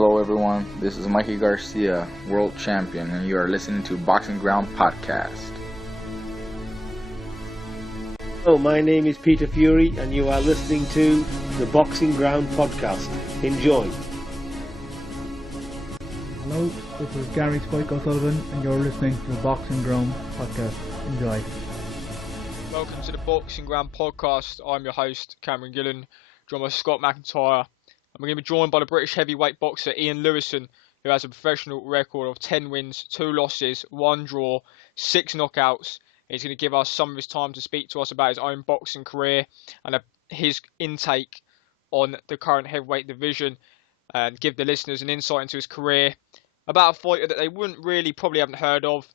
Hello everyone, this is Mikey Garcia, World Champion, and you are listening to Boxing Ground Podcast. Hello, my name is Peter Fury, and you are listening to the Boxing Ground Podcast. Enjoy. Hello, this is Gary Spike O'Sullivan, and you're listening to the Boxing Ground Podcast. Enjoy. Welcome to the Boxing Ground Podcast. I'm your host, Cameron Gillen, joined by Scott McIntyre. And we're going to be joined by the British heavyweight boxer Ian Lewison, who has a professional record of 10 wins, 2 losses, 1 draw, 6 knockouts. He's going to give us some of his time to speak to us about his own boxing career and his intake on the current heavyweight division, and give the listeners an insight into his career, about a fighter that they wouldn't really probably haven't heard of.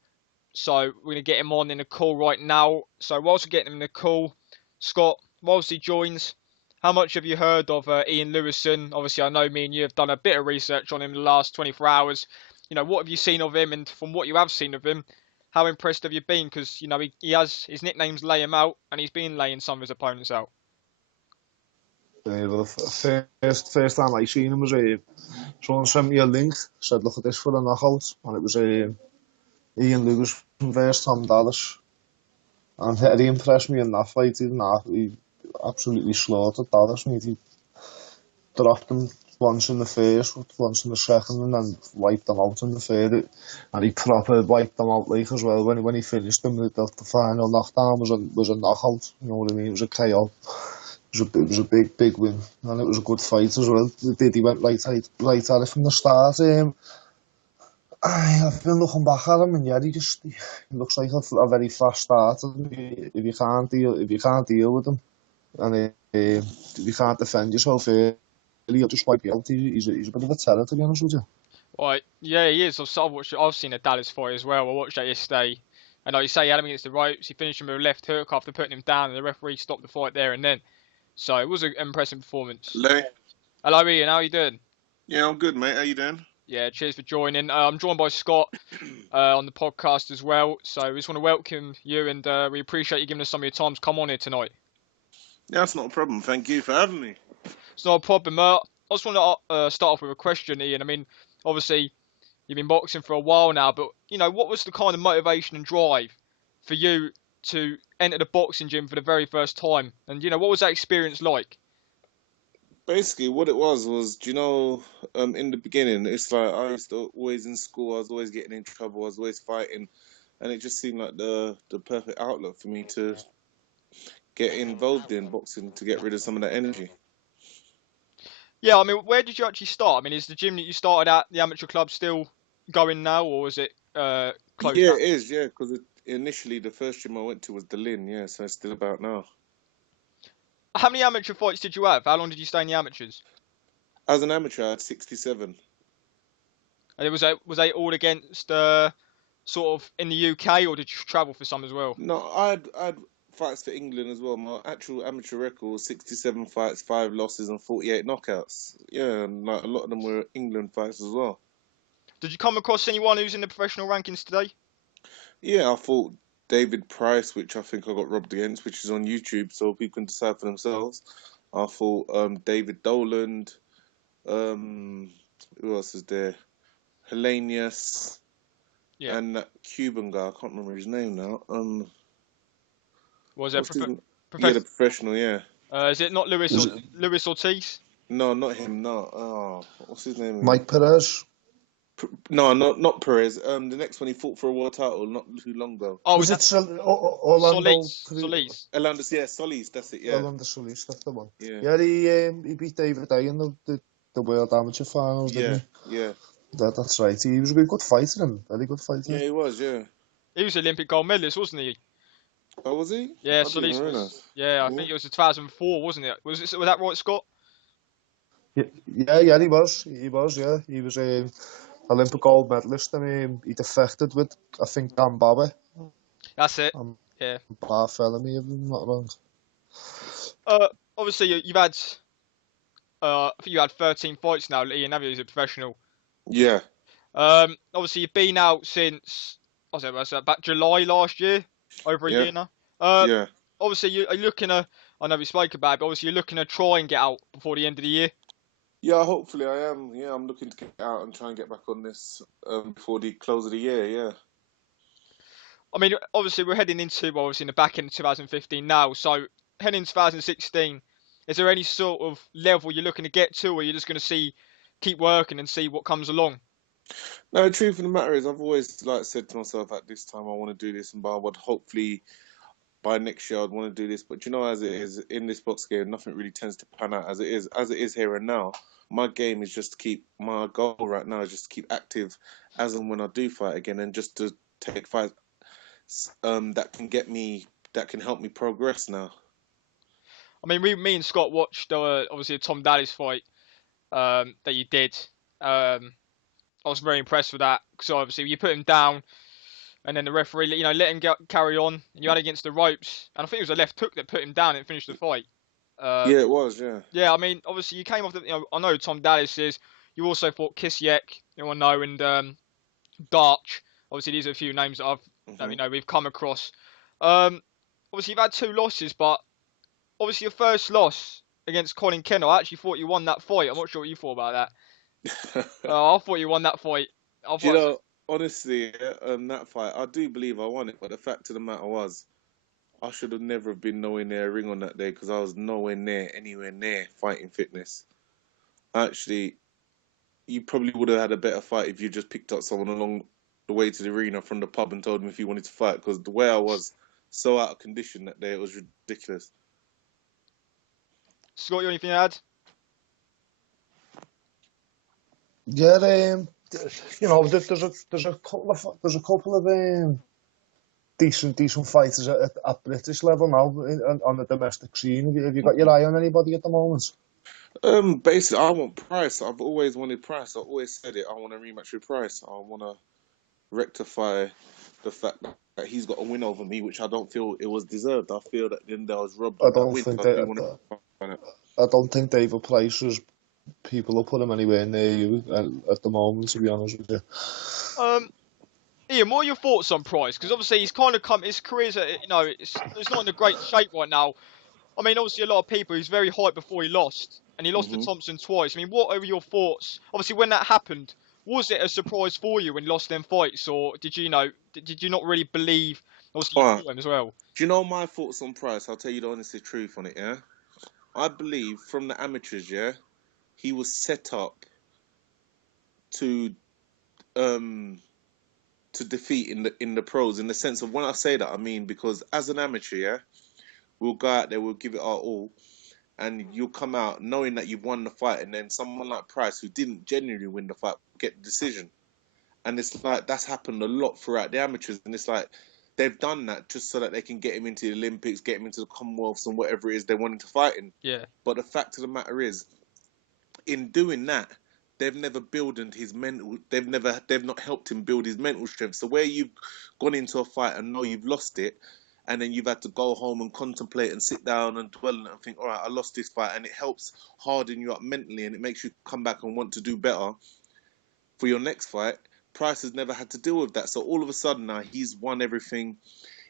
So we're going to get him on in the call right now. So whilst we're getting him in the call, Scott, whilst he joins, how much have you heard of Ian Lewison? Obviously, I know me and you have done a bit of research on him in the last 24 hours. You know, what have you seen of him? And from what you have seen of him, how impressed have you been? Because, you know, he has his nicknames Lay Him Out, and he's been laying some of his opponents out. Well, first time I seen him was someone sent me a link, said look at this for a knockout, and it was Ian Lewis versus Tom Dallas, and he impressed me in that fight. He absolutely slaughtered Dallas, mate. He dropped him once in the first, once in the second, and then wiped them out in the third, and he proper wiped them out like as well. When he finished them, the final knockdown was a knockout. You know what I mean? It was a KO. It was a big win, and it was a good fight as well. He went right at it from the start. I've been looking back at him, and yeah, he looks like a very fast starter. If you can't deal with him, and if you can't defend yourself, he'll just wipe you out. He's a bit of a terror, to be honest with you. Right, yeah, he is. I've seen a Dallas fight as well. I watched that yesterday, and like you say, he had him against the ropes. He finished him with a left hook after putting him down, and the referee stopped the fight there and then. So it was an impressive performance. Hello, Ian. How are you doing? Yeah, I'm good, mate. How you doing? Yeah, cheers for joining. I'm joined by Scott on the podcast as well. So we just want to welcome you, and we appreciate you giving us some of your time to come on here tonight. Yeah, that's not a problem. Thank you for having me. It's not a problem. I just want to start off with a question, Ian. I mean, obviously, you've been boxing for a while now, but, you know, what was the kind of motivation and drive for you to enter the boxing gym for the very first time? And, you know, what was that experience like? Basically, what it was, you know, in the beginning, it's like I used to always in school, I was always getting in trouble, I was always fighting, and it just seemed like the perfect outlet for me to get involved in boxing, to get rid of some of that energy. Yeah, I mean, where did you actually start? I mean, is the gym that you started at, the amateur club, still going now, or is it closed Yeah, down? it is, yeah, because initially the first gym I went to was the Lynn, yeah, so it's still about now. How many amateur fights did you have? How long did you stay in the amateurs? As an amateur, I had 67. And was they all against sort of in the UK, or did you travel for some as well? No, I had fights for England as well. My actual amateur record was 67 fights, 5 losses, and 48 knockouts. Yeah, and like, a lot of them were England fights as well. Did you come across anyone who's in the professional rankings today? Yeah, I fought David Price, which I think I got robbed against, which is on YouTube, so people can decide for themselves. I fought David Doland. Who else is there? Hellenius. Yeah. And that Cuban guy, I can't remember his name now. Was it Yeah, the professional, yeah. Is it not Luis Ortiz? No, not him, no. Oh, what's his name? Mike Perez. No, not Perez. The next one he fought for a world title not too long ago. Oh, was it Orlando? Solis. Orlando, yeah, Solis, that's it, yeah. Orlando Solis, that's the one. Yeah, he beat David Day in the World Amateur Finals, didn't he? Yeah. That's right. He was a good fighter, very good fighter. Yeah, he was, yeah. He was Olympic gold medalist, wasn't he? Oh, was he? Yeah, Solis was. Yeah, I think it was 2004, wasn't it? Was that right, Scott? Yeah, he was. He was, yeah. He was Olympic gold medalist, and he defected with, I think, Dan Bobby. That's it. Yeah. Bartholomew, if I'm not wrong. Obviously, you've had. I think you had 13 fights now, Ian, have you, as a professional? Yeah. Obviously, you've been out since, about July last year, over a year now. Yeah. Obviously, you're looking to, I know we spoke about it, but obviously you're looking to try and get out before the end of the year. Yeah, hopefully I am. Yeah, I'm looking to get out and try and get back on this before the close of the year. Yeah. I mean, obviously we're heading into obviously in the back end of 2015 now. So heading into 2016, is there any sort of level you're looking to get to, or you're just going to keep working and see what comes along? No, the truth of the matter is, I've always like said to myself at this time I want to do this, and I would hopefully by next year I'd want to do this. But you know, as it is in this box game, nothing really tends to pan out as it is. As it is here and now, my game is just to keep my goal right now is just to keep active, as and when I do fight again, and just to take fights that can help me progress now. I mean, me and Scott watched obviously a Tom Dallas fight that you did. I was very impressed with that because obviously you put him down, and then the referee, let him carry on, and you had against the ropes, and I think it was a left hook that put him down and finished the fight. Yeah, it was. Yeah. Yeah, I mean, obviously you came off I know Tom Dallas is. You also fought Kissiek, I know, and Darch. Obviously, these are a few names that we've come across. Obviously you've had 2 losses, but obviously your first loss against Colin Kennel, I actually thought you won that fight. I'm not sure what you thought about that. I thought you won that fight. Do you know, honestly, that fight, I do believe I won it, but the fact of the matter was, I should have never have been nowhere near a ring on that day because I was anywhere near fighting fitness. Actually, you probably would have had a better fight if you just picked up someone along the way to the arena from the pub and told him if he wanted to fight, because the way I was so out of condition that day, it was ridiculous. Scott, you anything to add? Yeah, you know, there's a couple of decent fighters at British level now on the domestic scene. Have you got your eye on anybody at the moment? Basically, I want Price. I've always wanted Price. I always said it. I want a rematch with Price. I want to rectify the fact that he's got a win over me, which I don't feel it was deserved. I feel that Lindell was robbed of that win. I don't think David Price was. People will put him anywhere near you at the moment, to be honest with you. Ian, what are your thoughts on Price? Because obviously he's kind of his career's, it's not in a great shape right now. I mean, obviously a lot of people, he's very hyped before he lost, and he lost to Thompson twice. I mean, what are your thoughts? Obviously, when that happened, was it a surprise for you when he lost them fights, or did you not really believe? Obviously, you fought him as well. Do you know my thoughts on Price? I'll tell you the honest truth on it. Yeah, I believe from the amateurs, yeah, he was set up to defeat in the pros, in the sense of, when I say that, I mean because as an amateur, yeah, we'll go out there, we'll give it our all, and you'll come out knowing that you've won the fight, and then someone like Price, who didn't genuinely win the fight, will get the decision. And it's like that's happened a lot throughout the amateurs, and it's like they've done that just so that they can get him into the Olympics, get him into the Commonwealths and whatever it is they want him to fight in. Yeah. But the fact of the matter is, in doing that, they've never built his mental. They've not helped him build his mental strength. So where you've gone into a fight and know you've lost it, and then you've had to go home and contemplate and sit down and dwell on it and think, all right, I lost this fight, and it helps harden you up mentally, and it makes you come back and want to do better for your next fight. Price has never had to deal with that, so all of a sudden now he's won everything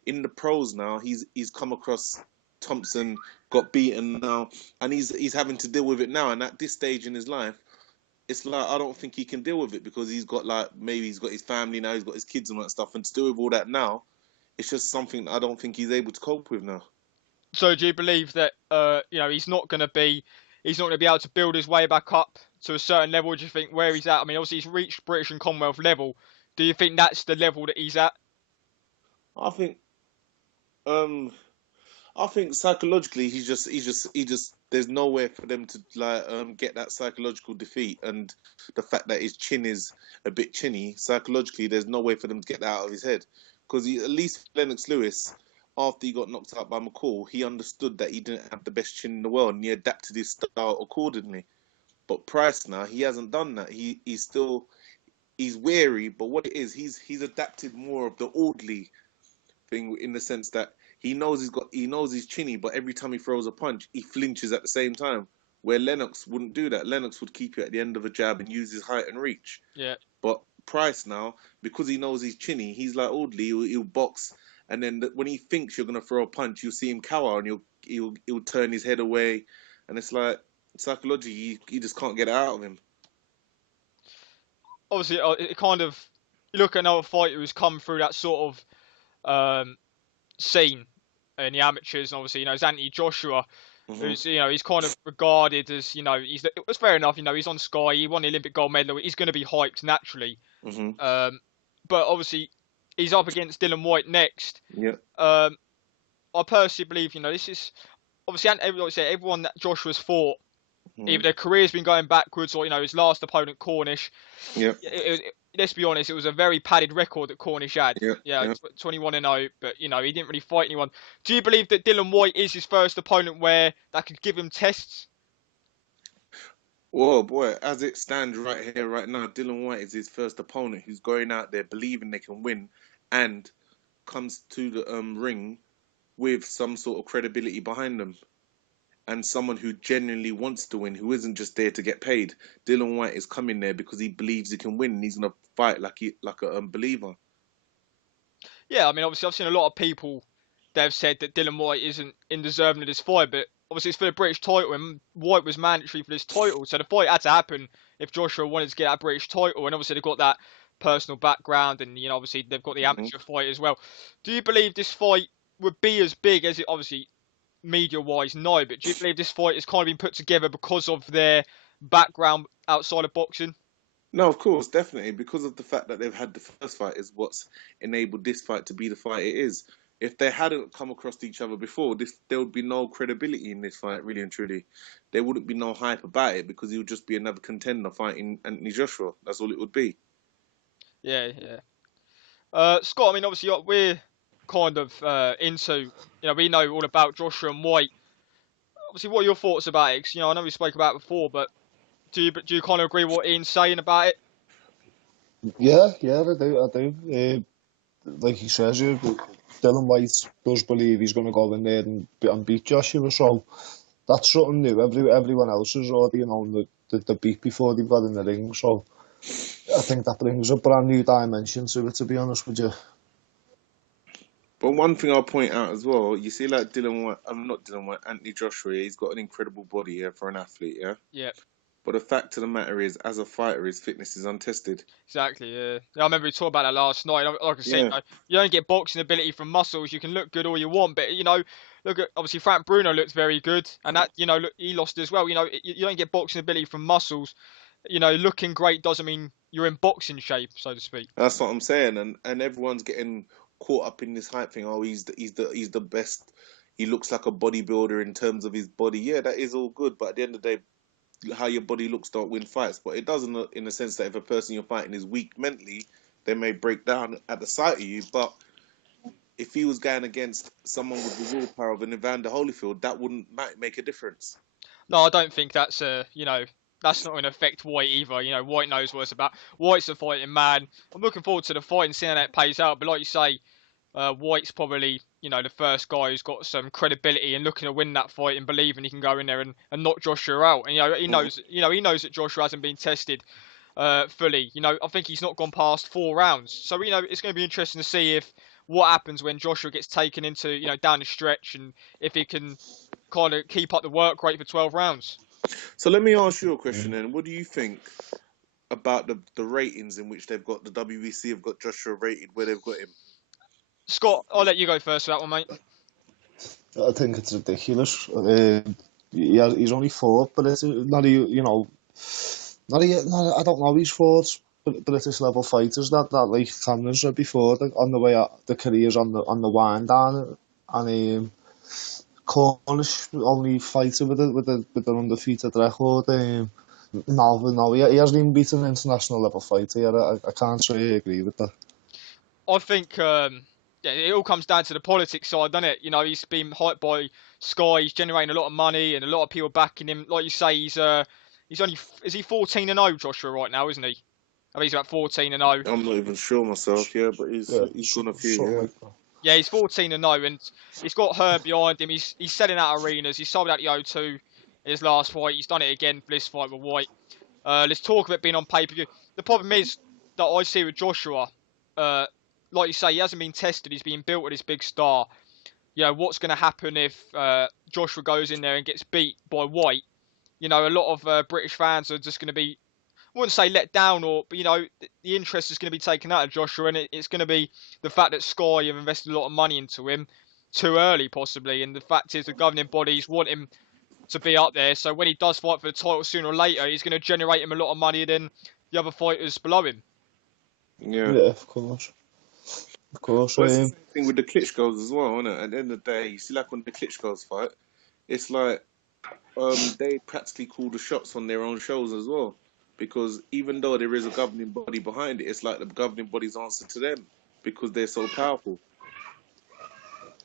in the pros. Now he's come across Thompson, got beaten now, and he's having to deal with it now. And at this stage in his life, it's like I don't think he can deal with it, because he's got maybe he's got his family now, he's got his kids and that stuff, and to deal with all that now, it's just something I don't think he's able to cope with now. So do you believe that he's not going to be able to build his way back up to a certain level? Do you think where he's at? I mean, obviously he's reached British and Commonwealth level. Do you think that's the level that he's at? I think psychologically he just there's nowhere for them to get that psychological defeat, and the fact that his chin is a bit chinny, psychologically there's no way for them to get that out of his head, because at least Lennox Lewis, after he got knocked out by McCall, he understood that he didn't have the best chin in the world, and he adapted his style accordingly. But Price now, he hasn't done that. He's wary, but what it is, he's adapted more of the orderly thing, in the sense that he knows he's chinny, but every time he throws a punch, he flinches at the same time. Where Lennox wouldn't do that. Lennox would keep you at the end of a jab and use his height and reach. Yeah. But Price now, because he knows he's chinny, he's like orderly. He'll box, and then when he thinks you're gonna throw a punch, you'll see him cower, and he'll turn his head away, and it's like psychologically, you just can't get it out of him. Obviously, it kind of you look at another fighter who's come through that sort of scene in the amateurs, and obviously, it's Anthony Joshua, who's, he's kind of regarded as, it was fair enough, he's on Sky, he won the Olympic gold medal, he's going to be hyped naturally. But obviously, he's up against Dylan White next. Yeah. I personally believe, this is obviously, everyone that Joshua's fought, either their career's been going backwards or, his last opponent, Cornish. Yeah. Let's be honest, it was a very padded record that Cornish had. Yeah. 21-0, but, he didn't really fight anyone. Do you believe that Dylan White is his first opponent where that could give him tests? Well, boy, as it stands right here, right now, Dylan White is his first opponent who's going out there believing they can win and comes to the ring with some sort of credibility behind them. And someone who genuinely wants to win, who isn't just there to get paid. Dylan White is coming there because he believes he can win, and he's gonna fight like a believer. Yeah, I mean, obviously, I've seen a lot of people that have said that Dylan White isn't deserving of this fight, but obviously it's for the British title, and White was mandatory for this title, so the fight had to happen if Joshua wanted to get that British title, and obviously they've got that personal background, and obviously they've got the amateur fight as well. Do you believe this fight would be as big as it obviously? Media-wise, no, but do you believe this fight has kind of been put together because of their background outside of boxing? No, of course, definitely, because of the fact that they've had the first fight is what's enabled this fight to be the fight it is. If they hadn't come across each other before, there would be no credibility in this fight, really and truly. There wouldn't be no hype about it because he would just be another contender fighting Anthony Joshua. That's all it would be. Yeah. Scott, I mean, obviously we're kind of into, we know all about Joshua and White. Obviously, what are your thoughts about it? 'Cause, I know we spoke about it before, but do you kind of agree with what Ian's saying about it? Yeah, I do. Like he says here, Dylan White does believe he's going to go in there and beat Joshua, so that's something new. Everyone else has already known the beat before they got in the ring, so I think that brings a brand new dimension to it, to be honest with you. But one thing I'll point out as well, you see, like Anthony Joshua, he's got an incredible body here for an athlete, yeah? Yeah. But the fact of the matter is, as a fighter, his fitness is untested. Exactly, yeah. I remember we talked about that last night. Like I said, you don't get boxing ability from muscles. You can look good all you want, but, look at, obviously, Frank Bruno looked very good, and that, look, he lost as well. You don't get boxing ability from muscles. Looking great doesn't mean you're in boxing shape, so to speak. That's what I'm saying, and everyone's getting caught up in this hype thing. Oh, he's the best. He looks like a bodybuilder in terms of his body. Yeah, that is all good, but at the end of the day, how your body looks don't win fights. But it doesn't, in the sense that if a person you're fighting is weak mentally, they may break down at the sight of you. But if he was going against someone with the willpower of an Evander Holyfield, that wouldn't make a difference. No, I don't think that's that's not going to affect White either. White knows what it's about. White's a fighting man. I'm looking forward to the fight and seeing how that plays out. But like you say, White's probably, the first guy who's got some credibility and looking to win that fight and believing he can go in there and knock Joshua out. And, he knows, that Joshua hasn't been tested fully. I think he's not gone past 4 rounds. So, it's going to be interesting to see what happens when Joshua gets taken into, down the stretch and if he can kind of keep up the work rate for 12 rounds. So let me ask you a question then. What do you think about the ratings in which they've got, the WBC have got Joshua rated where they've got him? Scott, I'll let you go first for that one, mate. I think it's ridiculous. He's only fought, but it's not I don't know his fought British level fighters that like Cameron said before, on the way out, the careers on the wind down, and Cornish only fighter with an undefeated record. No, he hasn't even beaten an international level fighter yet. I can't say I agree with that. I think it all comes down to the politics side, doesn't it? He's been hyped by Sky. He's generating a lot of money and a lot of people backing him. Like you say, he's only, is he 14-0, Joshua, right now, isn't he? I think he's about 14-0. I'm not even sure myself, but he's gone a few. Yeah, he's 14-0, and he's got Hearn behind him. He's selling out arenas. He sold out the O2 in his last fight. He's done it again for this fight with White. Let's talk of it being on pay-per-view. The problem is that I see with Joshua, like you say, he hasn't been tested. He's been built with this big star. What's going to happen if Joshua goes in there and gets beat by White? a lot of British fans are just going to be, I wouldn't say let down, but the interest is going to be taken out of Joshua, and it's going to be the fact that Sky have invested a lot of money into him too early, possibly. And the fact is, the governing bodies want him to be up there. So when he does fight for the title sooner or later, he's going to generate him a lot of money than the other fighters below him. Yeah, of course. Of course. Well, it's the same thing with the Klitschko's as well, isn't it? At the end of the day, you see, like when the Klitschko's fight, it's like they practically call the shots on their own shows as well. Because even though there is a governing body behind it, it's like the governing body's answer to them because they're so powerful.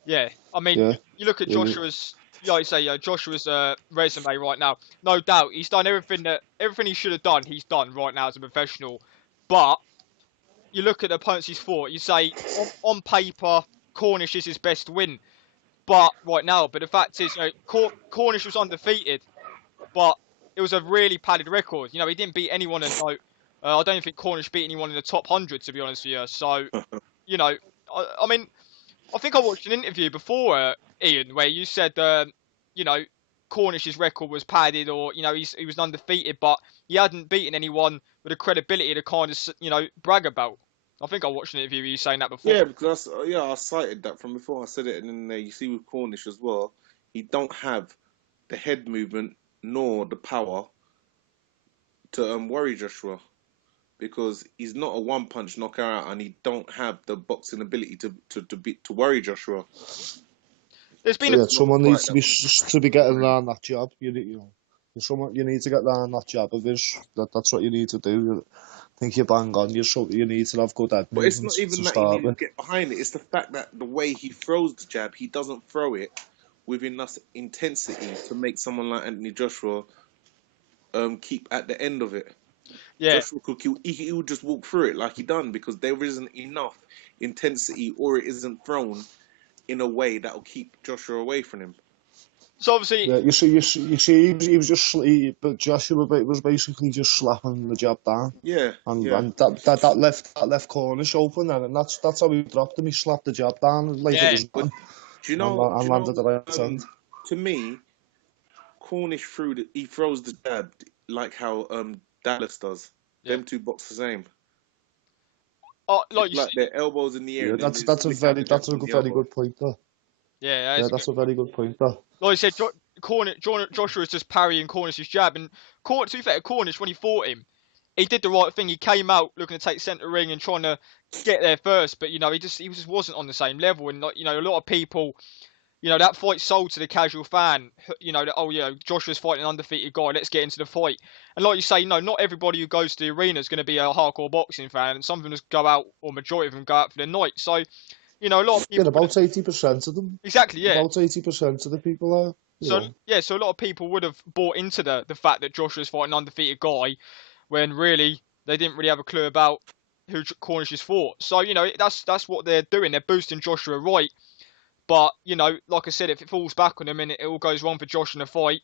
Yeah, I mean, Yeah. you look at Joshua's, Joshua's resume right now. No doubt, he's done everything he should have done. He's done right now as a professional. But you look at the opponents he's fought. You say on paper, Cornish is his best win. But the fact is, Cornish was undefeated, but it was a really padded record. He didn't beat anyone in I don't think Cornish beat anyone in the top 100, to be honest with you. So, I mean, I think I watched an interview before, Ian, where you said, Cornish's record was padded, or he was undefeated, but he hadn't beaten anyone with the credibility to kind of brag about. I think I watched an interview with you saying that before. Yeah, because I cited that from before. I said it, and then you see with Cornish as well, he don't have the head movement nor the power to worry Joshua, because he's not a one punch knocker out, and he don't have the boxing ability to worry Joshua. There's been someone needs to be getting around that jab. You need to get around that jab of his. That's what you need to do. I think you're bang on. You need to have good head movements. But it's not even that you need to get behind it. It's the fact that the way he throws the jab, he doesn't throw it with enough intensity to make someone like Anthony Joshua keep at the end of it. Yeah. Joshua could he would just walk through it like he done, because there isn't enough intensity, or it isn't thrown in a way that will keep Joshua away from him. So obviously, yeah, you see, he was just, but Joshua was basically just slapping the jab down. Yeah, and that left Cornish open, and that's how he dropped him. He slapped the jab down like it was but done, do you know? and landed the right hand. To me, Cornish he throws the jab like how Dallas does. Yeah. Them two box the same. Like their elbows in the air. Yeah, that's a very good point there. Yeah, that's a very good point there. Like I said, Joshua was just parrying Cornish's jab, and to be fair, Cornish, when he fought him, he did the right thing. He came out looking to take centre ring and trying to get there first, but he just wasn't on the same level. And a lot of people, that fight sold to the casual fan. Joshua's fighting an undefeated guy. Let's get into the fight. And like you say, not everybody who goes to the arena is going to be a hardcore boxing fan, and some of them just go out, or majority of them go out for the night. So, a lot of people. Yeah, about 80% of them. Exactly, yeah. About 80% of the people are. So a lot of people would have bought into the fact that Joshua's fighting an undefeated guy, when really they didn't really have a clue about who Cornish has fought. So that's what they're doing. They're boosting Joshua right, but like I said, if it falls back on him and it all goes wrong for Josh in a fight,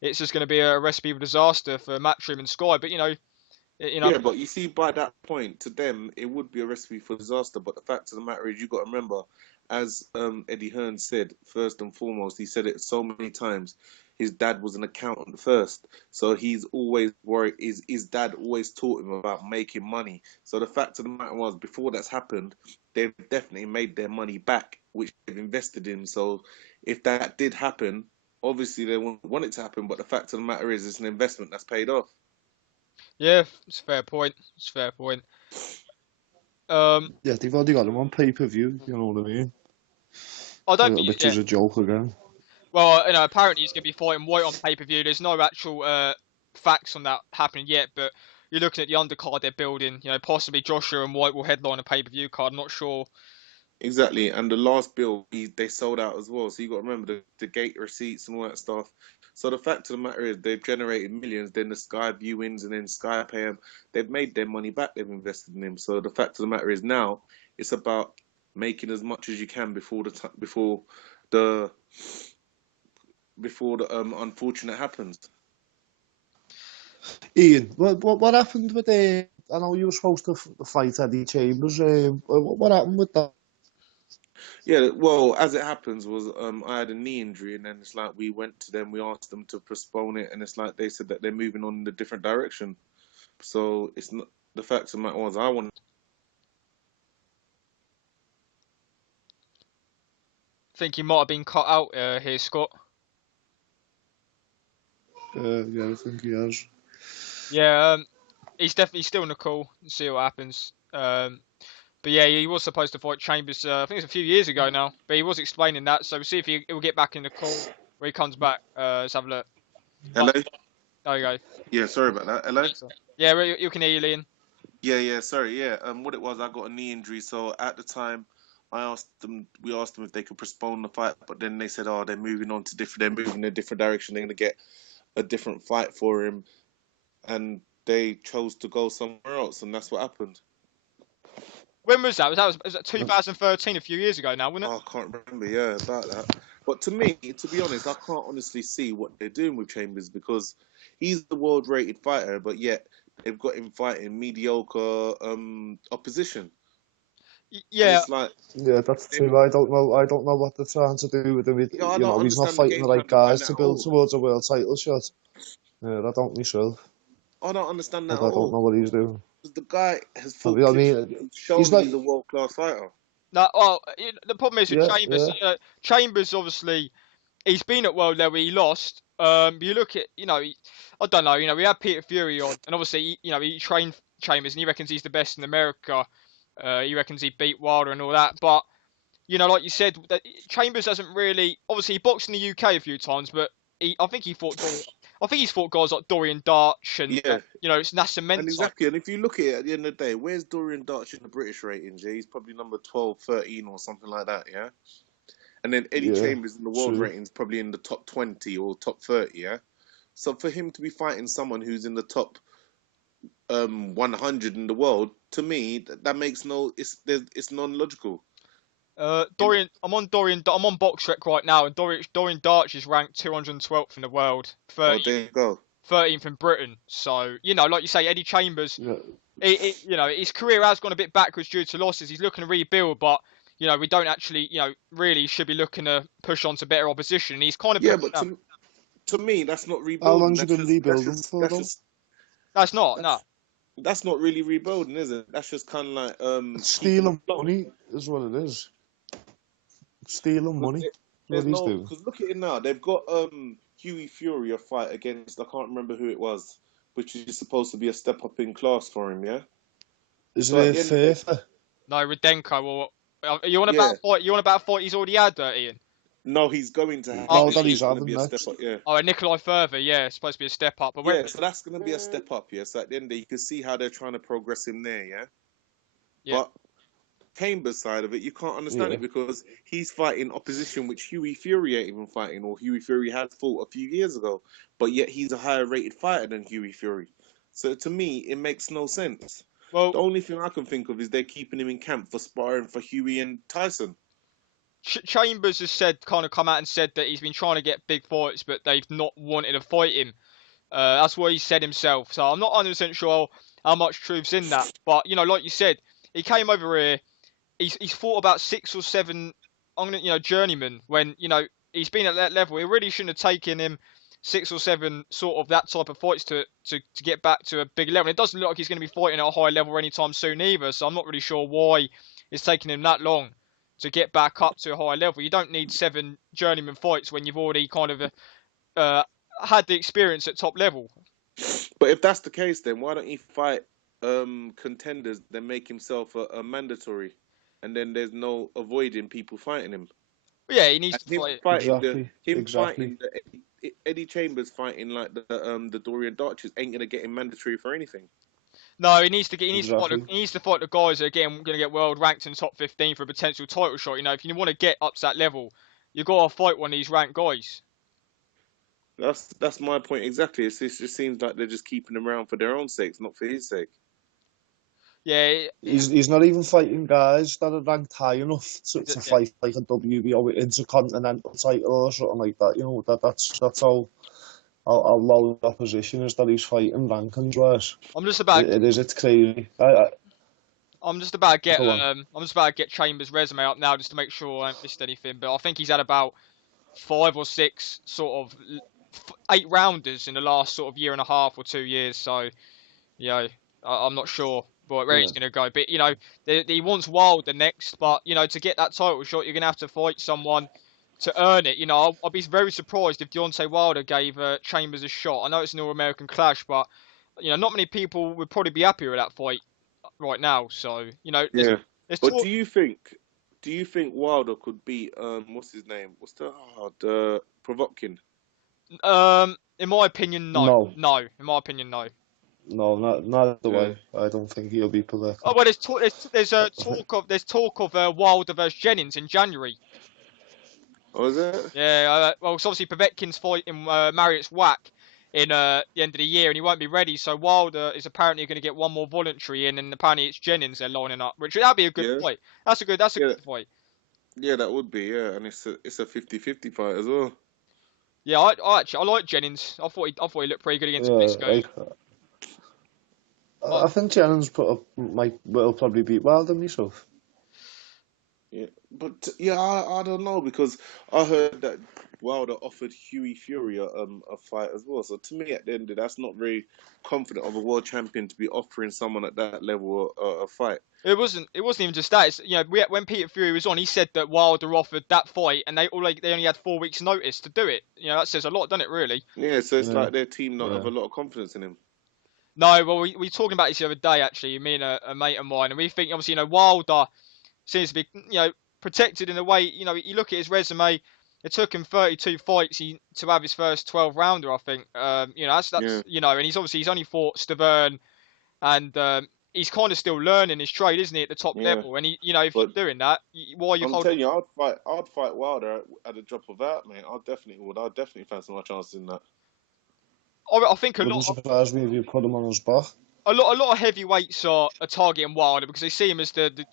it's just going to be a recipe for disaster for Matchroom and Sky. But Yeah, but you see, by that point, to them, it would be a recipe for disaster. But the fact of the matter is, you got to remember, as Eddie Hearn said, first and foremost, he said it so many times. His dad was an accountant first, so he's always worried. His dad always taught him about making money. So the fact of the matter was, before that's happened, they've definitely made their money back, which they've invested in. So if that did happen, obviously they wouldn't want it to happen. But the fact of the matter is, it's an investment that's paid off. Yeah, it's a fair point. Yeah, they've already got him on pay-per-view, you know what I mean? Which is a joke again. Well, apparently he's going to be fighting White on pay-per-view. There's no actual facts on that happening yet, but you're looking at the undercard they're building. Possibly Joshua and White will headline a pay-per-view card. I'm not sure. Exactly, and the last bill, they sold out as well. So you got to remember the gate receipts and all that stuff. So the fact of the matter is, they've generated millions. Then the Sky viewings, and then Sky pay them. They've made their money back. They've invested in him. So the fact of the matter is, now it's about making as much as you can before the unfortunate happens. Ian, what happened with I know you were supposed to fight Eddie Chambers. What happened with that? Yeah, well, as it happens, was I had a knee injury, and then it's like we went to them, we asked them to postpone it, and it's like they said that they're moving on in a different direction. So it's not the fact of the matter was I want. Think he might have been cut out here, Scott. Yeah, I think he has. Yeah, he's definitely still in the call. See what happens. But yeah, he was supposed to fight Chambers. I think it's a few years ago now. But he was explaining that. So we'll see if he will get back in the call where he comes back. Let's have a look. Hello. There you go. Yeah, sorry about that. Hello. Yeah, you can hear you, Liam. Yeah, sorry. Yeah, what it was, I got a knee injury, so at the time, we asked them if they could postpone the fight, but then they said, oh, they're moving on to they're moving in a different direction. They're gonna get a different fight for him, and they chose to go somewhere else, and that's what happened. When was that? Was that 2013, a few years ago now, wasn't it? Oh, I can't remember. Yeah, about that. But to me, to be honest, I can't honestly see what they're doing with Chambers because he's the world-rated fighter, but yet they've got him fighting mediocre opposition. Yeah. It's like, yeah, that's true. I don't know what they're trying to do with him. He's not fighting the right guys to build towards a world title shot. Yeah, I don't myself. I don't understand that I don't know what he's doing. The guy has shown he's a world-class fighter. No, well, the problem is with Chambers. Yeah. Chambers, obviously, he's been at world level. He lost. You look at, I don't know. We had Peter Fury on, and obviously, he trained Chambers, and he reckons he's the best in America. He reckons he beat Wilder and all that. But, like you said, Chambers doesn't really. Obviously, he boxed in the UK a few times, but I think he's fought guys like Dorian Darch and it's Nasser Mensah. And exactly, and if you look at it at the end of the day, where's Dorian Darch in the British ratings? Yeah, he's probably number 12, 13 or something like that. Yeah, and then Eddie Chambers in the world ratings probably in the top 20 or top 30. Yeah, so for him to be fighting someone who's in the top 100 in the world, to me that makes it's non-logical. I'm on BoxRec right now, and Dorian Darch is ranked 212th in the world, 30th, there you go. 13th in Britain. So like you say, Eddie Chambers, his career has gone a bit backwards due to losses. He's looking to rebuild, but we don't actually, really should be looking to push on to better opposition. He's kind of but to me, that's not rebuilding. How long have you been rebuilding for? That's not. No. That's not really rebuilding, is it? That's just kind of like stealing money is what it is. Stealing money. What he's doing. Because look at it now. They've got Hughie Fury a fight against, I can't remember who it was, which is supposed to be a step up in class for him. Yeah. Is it fair? No, Rudenko. Or you want about fight? You want about fight he's already had, Ian? No, he's going to have. He's having next. Step up, yeah. Oh, and Nikolai Further, it's supposed to be a step up. But so that's going to be a step up, yeah. So at the end of the day, you can see how they're trying to progress him there, yeah. But Chambers' side of it, you can't understand it because he's fighting opposition which Hughie Fury ain't even fighting, or Hughie Fury had fought a few years ago, but yet he's a higher rated fighter than Hughie Fury. So to me, it makes no sense. Well, the only thing I can think of is they're keeping him in camp for sparring for Hughie and Tyson. Chambers has come out and said that he's been trying to get big fights, but they've not wanted to fight him. That's what he said himself. So I'm not 100% sure how much truth's in that. But like you said, he came over here. He's fought about 6 or 7, journeymen. When he's been at that level, it really shouldn't have taken him 6 or 7 sort of that type of fights to get back to a big level. And it doesn't look like he's going to be fighting at a high level anytime soon either. So I'm not really sure why it's taking him that long to get back up to a high level. You don't need 7 journeyman fights when you've already kind of had the experience at top level. But if that's the case, then why don't he fight contenders, then make himself a mandatory, and then there's no avoiding people fighting him? Yeah, he needs to fight. Fighting Eddie Chambers fighting like the Dorian Darches ain't gonna get him mandatory for anything. No, he needs to fight the guys that are going to get world ranked in top 15 for a potential title shot. If you want to get up to that level, you got to fight one of these ranked guys. That's my point exactly. It just seems like they're just keeping him around for their own sakes, not for his sake. Yeah, he's not even fighting guys that are ranked high enough to fight like a WBO Intercontinental title or something like that. That's how low the opposition is that he's fighting rankings wise. I'm just about. It's crazy. I'm just about to get Go on. I'm just about to get Chambers' resume up now just to make sure I haven't missed anything. But I think he's had about 5 or 6 sort of 8 rounders in the last sort of year and a half or 2 years. So I'm not sure where Yeah. he's going to go. But he wants Wilder next. But to get that title shot, you're going to have to fight someone to earn it. I'll be very surprised if Deontay Wilder gave Chambers a shot. I know it's an all-American clash, but not many people would probably be happy with that fight right now. So Yeah. there's But talk. do you think Wilder could beat what's his name? What's the Provotkin? In my opinion, no. No. No, in my opinion, no. No, not the Yeah. way. I don't think he'll be Povetkin. Oh well, there's talk of Wilder versus Jennings in January. Oh, is it? Yeah, well, it's obviously Povetkin's fighting Mariusz Wach in the end of the year, and he won't be ready. So Wilder is apparently going to get one more voluntary in, and apparently it's Jennings they're lining up, which that'd be a good Yeah. fight. That's a good fight. Yeah, that would be, yeah, and it's a 50-50 fight as well. Yeah, I actually like Jennings. I thought he looked pretty good against Klitschko. I think Jennings will probably beat Wilder myself. Yeah, but I don't know because I heard that Wilder offered Hughie Fury a fight as well. So to me, at the end, that's not very confident of a world champion to be offering someone at that level a fight. It wasn't even just that. It's, when Peter Fury was on, he said that Wilder offered that fight, and they only had 4 weeks' notice to do it. That says a lot, doesn't it? Really? Yeah, so it's like their team not have a lot of confidence in him. No, well, we were talking about this the other day, actually, me and a mate of mine, and we think, obviously, Wilder seems to be, protected in a way. You look at his resume, it took him 32 fights to have his first 12 rounder, I think. And he's only fought Stavern, and he's kind of still learning his trade, isn't he, at the top level? And if you're doing that, why are you holding? I'm telling you, I'd fight Wilder at a drop of out, mate. I definitely would. I definitely fancy my chances in that. I think Wouldn't surprise me if you put him on his back. A lot of heavyweights are targeting Wilder because they see him as the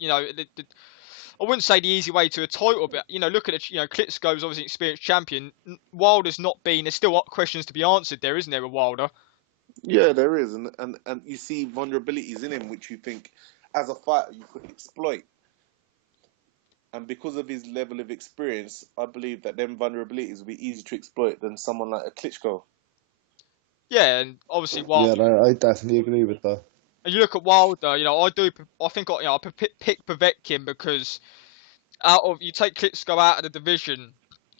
I wouldn't say the easy way to a title, but look at it. Klitschko's obviously an experienced champion. Wilder's not been. There's still questions to be answered there, isn't there, with Wilder? Yeah, there is, and you see vulnerabilities in him which you think, as a fighter, you could exploit. And because of his level of experience, I believe that them vulnerabilities will be easier to exploit than someone like a Klitschko. Yeah, and obviously Wilder. Yeah, I definitely agree with that. And you look at Wilder, I think I pick Povetkin because you take Klitschko out of the division,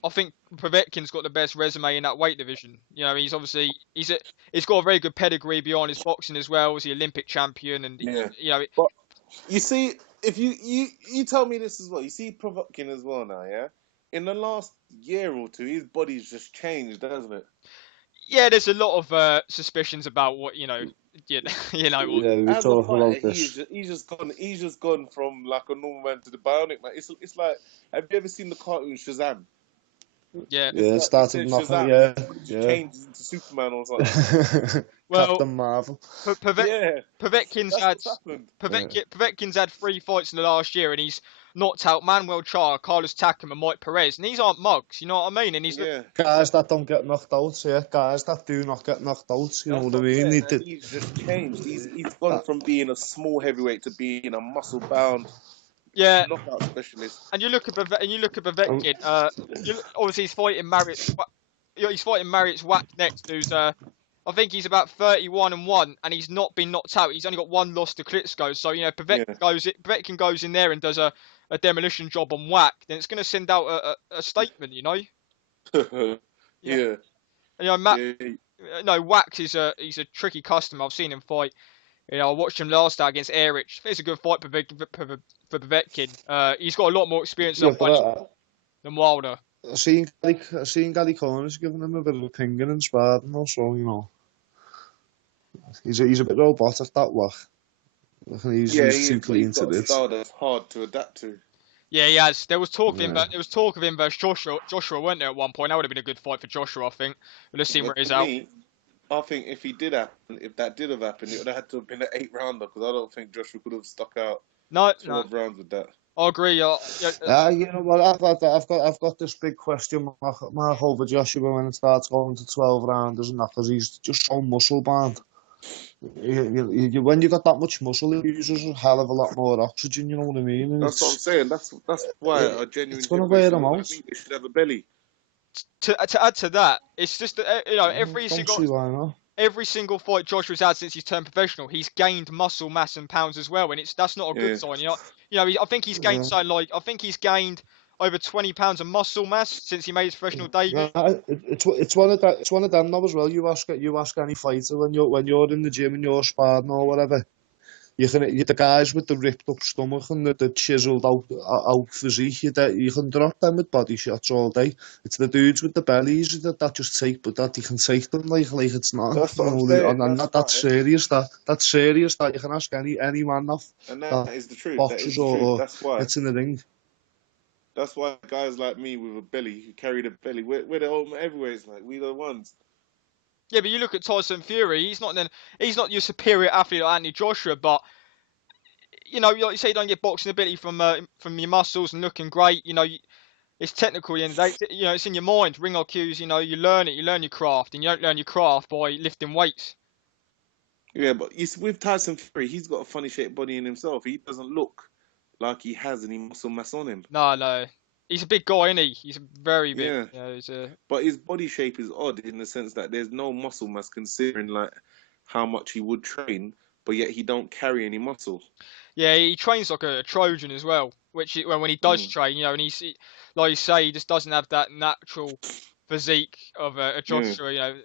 I think Povetkin's got the best resume in that weight division. He's obviously he's got a very good pedigree beyond his boxing as well. He's the Olympic champion, and But you see, if you tell me this as well, you see Povetkin as well now, yeah. In the last year or two, his body's just changed, hasn't it? Yeah, there's a lot of suspicions about what Yeah, we As a talk about fighter, this. he's just gone from like a normal man to the bionic man. It's like, have you ever seen the cartoon Shazam? Yeah. Yeah, it started knocking. Changes into Superman or something. Well, Captain Marvel. Povetkin's had happened. Povetkin's had 3 fights in the last year, and he's knocked out Manuel Charr, Carlos Takam, and Mike Perez, and these aren't mugs. You know what I mean? And he's guys that don't get knocked out. Yeah, guys that do not get knocked out. You know what I mean? He's just changed. He's gone from being a small heavyweight to being a muscle bound. Yeah, knockout specialist. And you look at Povetkin. Obviously, he's fighting Mariusz. He's fighting Mariusz Wach next, who's I think he's about 31-1, and he's not been knocked out. He's only got 1 loss to Klitschko. So Povetkin goes in there and does a demolition job on Wach. Then it's going to send out a statement, Yeah. And, Wach he's a tricky customer. I've seen him fight. I watched him last night against Erich. It's a good fight for Povetkin. He's got a lot more experience than Wilder. I've seen Gary Collins giving him a bit of a finger in sparring also, He's a bit robotic, that Wach. He's too clean to this. He's got a style that's hard to adapt to. Yeah, he has. There was talk of him. There was talk of him versus Joshua, weren't there, at one point? That would have been a good fight for Joshua, I think. We'll just see where he's out. I think if that did have happened, it would have had to have been an 8-rounder because I don't think Joshua could have stuck out 12 rounds with that. I agree. You know what? I've got this big question mark over Joshua when it starts going to 12 rounders and that because he's just so muscle bound. When you got that much muscle, it uses a hell of a lot more oxygen. You know what I mean? And That's what I'm saying. That's why a it's genuine gonna wear generation them look out. like me. They should have a belly. To add to that, it's just that Don't see why not. every single fight Joshua's had since he's turned professional, he's gained muscle mass and pounds as well, and that's not a good Yeah. sign. I think he's gained Yeah. something like I think he's gained over 20 pounds of muscle mass since he made his professional debut. It's one of them now as well. You ask any fighter when you're in the gym and you're sparring or whatever. The guys with the ripped up stomach and the chiseled out physique, you can drop them with body shots all day. It's the dudes with the bellies that just take, but that you can take them like it's nothing. That's You what I'm know, saying. and That's that's why, serious. That's serious. That you can ask any man and that that is the truth. That is boxes the truth. or That's why. gets in the ring. That's why guys like me with a belly who carry the belly, we're the old everywhere. It's like we the ones. Yeah, but you look at Tyson Fury, he's not your superior athlete like Anthony Joshua, but like you say, you don't get boxing ability from your muscles and looking great. It's technical at the end of the day. It's in your mind. Ring IQs, you learn it. You learn your craft, and you don't learn your craft by lifting weights. Yeah, but with Tyson Fury, he's got a funny shaped body in himself. He doesn't look like he has any muscle mass on him. No. He's a big guy, isn't he? He's very big. Yeah, He's a... but his body shape is odd in the sense that there's no muscle mass considering like how much he would train, but yet he don't carry any muscle. Yeah, he trains like a Trojan as well. When he does train, and like you say, he just doesn't have that natural physique of a Yeah. Joshua.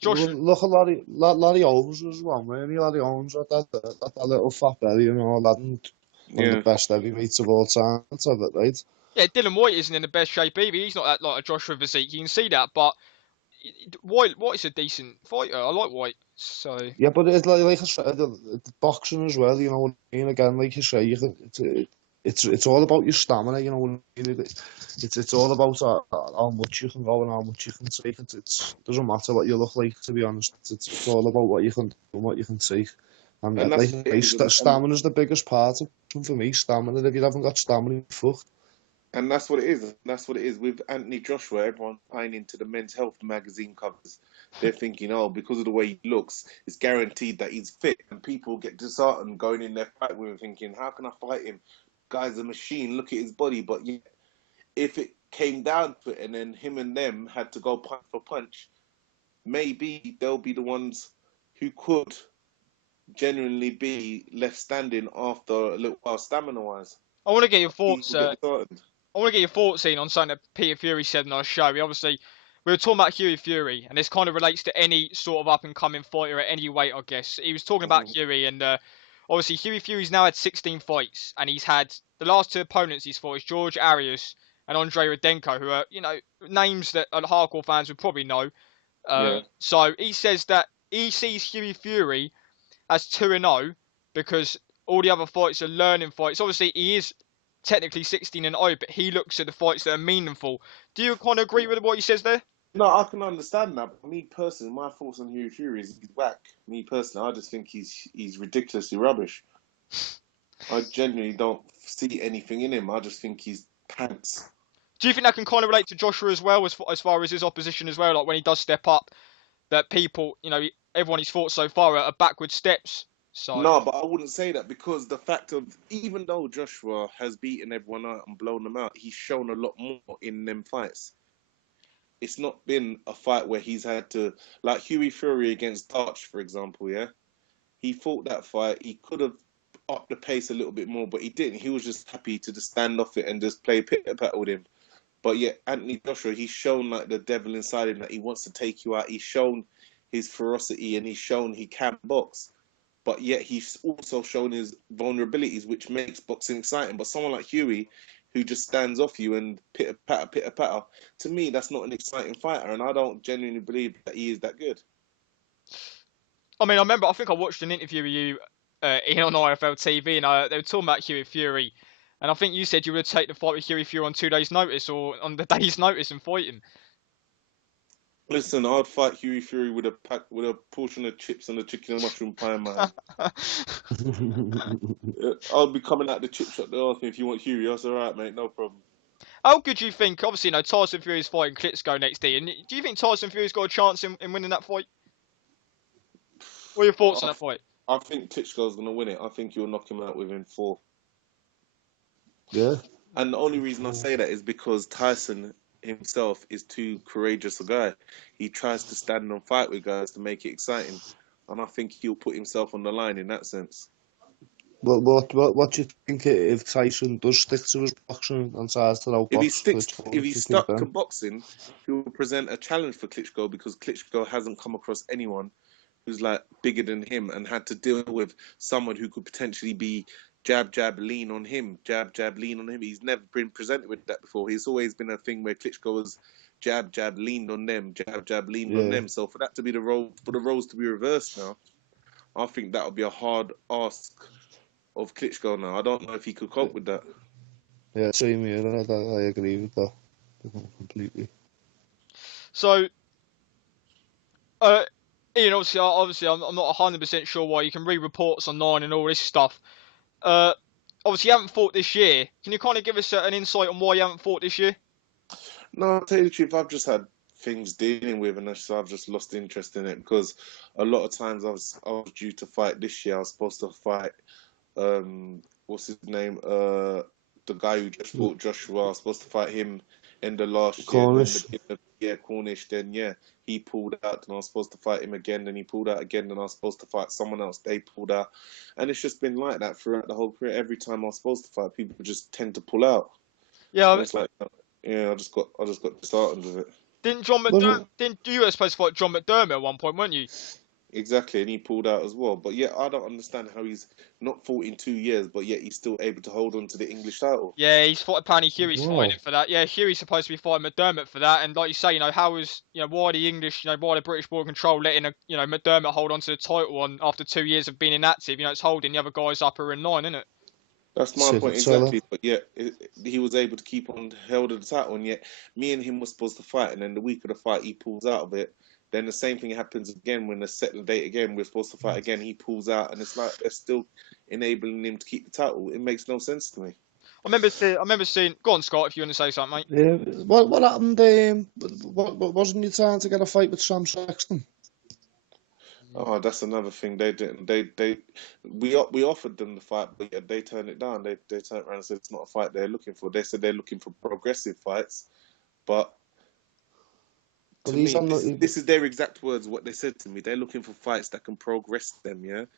Joshua. Look at Larry Owens as well, really. Larry Owens had that little fat belly, that and one of the best heavyweights of all time. That's of it, right? Yeah, Dylan White isn't in the best shape either. He's not that like a Joshua physique. You can see that, but White is a decent fighter. I like White. So Yeah, but it's like I said, the boxing as well. You know what I mean? Again, like you say, it's all about your stamina. You know what I mean? It's all about how much you can go and how much you can take. It doesn't matter what you look like, to be honest. It's all about what you can do and what you can take. And And like that's what it is. stamina is the biggest part of it for me. Stamina. If you haven't got stamina, you're fucked. And that's what it is. That's what it is with Anthony Joshua. Everyone buying into the Men's Health magazine covers. They're thinking, oh, because of the way he looks, it's guaranteed that he's fit. And people get disheartened going in their fight with him, thinking, how can I fight him? Guy's a machine. Look at his body. But yet, if it came down to it, and then him and them had to go punch for punch, maybe they'll be the ones who could genuinely be left standing after a little while, stamina-wise. I want to get your thoughts. People get disheartened. I want to get your thoughts in on something that Peter Fury said in our show. We were talking about Huey Fury, and this kind of relates to any sort of up and coming fighter at any weight, I guess. He was talking about Huey, and obviously Huey Fury's now had 16 fights, and he's had the last two opponents he's fought is George Arias and Andre Rudenko, who are names that hardcore fans would probably know. So he says that he sees Huey Fury as 2-0 because all the other fights are learning fights. Obviously, he is technically 16-0, but he looks at the fights that are meaningful. Do you kind of agree with what he says there? No, I can understand that. But me personally, my thoughts on Huey Fury is he's whack. Me personally, I just think he's ridiculously rubbish. I genuinely don't see anything in him. I just think he's pants. Do you think that can kind of relate to Joshua as well, as far as his opposition as well? Like when he does step up, that people, everyone he's fought so far are backward steps. So No, but I wouldn't say that because the fact of even though Joshua has beaten everyone out and blown them out, he's shown a lot more in them fights. It's not been a fight where he's had to, like Huey Fury against Darch, for example, yeah? He fought that fight. He could have upped the pace a little bit more, but he didn't. He was just happy to just stand off it and just play pit-a-pat with him. But yet, Anthony Joshua, he's shown like the devil inside him that he wants to take you out. He's shown his ferocity and he's shown he can box. But yet he's also shown his vulnerabilities, which makes boxing exciting. But someone like Huey, who just stands off you and pitter-patter, to me, that's not an exciting fighter. And I don't genuinely believe that he is that good. I mean, I think I watched an interview with you on IFL TV, and they were talking about Huey Fury. And I think you said you would take the fight with Huey Fury on 2 days' notice or on the day's notice and fight him. Listen, I'd fight Huey Fury with a portion of chips and a chicken and mushroom pie, man. I'll be coming out the chip shop. They ask me if you want Huey. That's all right, mate. No problem. How good do you think? Obviously, Tyson Fury's fighting Klitschko next year. And do you think Tyson Fury's got a chance in winning that fight? What are your thoughts on that fight? I think Klitschko's going to win it. I think he'll knock him out within 4. Yeah. And the only reason I say that is because Tyson himself is too courageous a guy. He tries to stand and fight with guys to make it exciting. And I think he'll put himself on the line in that sense. What do you think if Tyson does stick to his boxing and tries to outbox Klitschko? If he's stuck to boxing, he'll present a challenge for Klitschko because Klitschko hasn't come across anyone who's like bigger than him and had to deal with someone who could potentially be jab, jab, lean on him, jab, jab, lean on him. He's never been presented with that before. It's always been a thing where Klitschko was jab, jab, leaned on them, jab, jab, leaned on them. So for that to be the role, for the roles to be reversed now, I think that would be a hard ask of Klitschko now. I don't know if he could cope with that. Yeah, same here. I agree with that completely. So, Ian, obviously, I'm not 100% sure why. You can read reports online and all this stuff. Obviously, you haven't fought this year. Can you kind of give us an insight on why you haven't fought this year? No, I'll tell you the truth, I've just had things dealing with, and so I've just lost interest in it because a lot of times I was due to fight this year. I was supposed to fight, what's his name? The guy who just fought Joshua. I was supposed to fight him in the last Cornish. year. Cornish. Then he pulled out, and I was supposed to fight him again. Then he pulled out again, and I was supposed to fight someone else. They pulled out, and it's just been like that throughout the whole career. Every time I was supposed to fight, people just tend to pull out. Yeah, and it's like, yeah, I just got disheartened with it. Didn't John McDermott? Didn't you were supposed to fight John McDermott at one point, weren't you? Exactly, and he pulled out as well. But I don't understand how he's not fought in 2 years, but yet he's still able to hold on to the English title. Yeah, he's fought apparently Hughie's fighting for that. Yeah, Hughie's supposed to be fighting McDermott for that. And like you say, how is why the English, why the British Board Control letting McDermott hold on to the title on after 2 years of being inactive? It's holding the other guys up who are in line, isn't it? That's my point exactly. But he was able to keep on held of the title, and yet me and him were supposed to fight, and then the week of the fight he pulls out of it. Then the same thing happens again when they set the date again. We're supposed to fight again. He pulls out, and it's like they're still enabling him to keep the title. It makes no sense to me. I remember seeing. Go on, Scott, if you want to say something, mate. Yeah. What happened? Wasn't you trying to get a fight with Sam Sexton? Oh, that's another thing. They didn't. We offered them the fight, but they turned it down. They turned around and said it's not a fight they're looking for. They said they're looking for progressive fights, but. To me, this is their exact words. What they said to me, they're looking for fights that can progress them,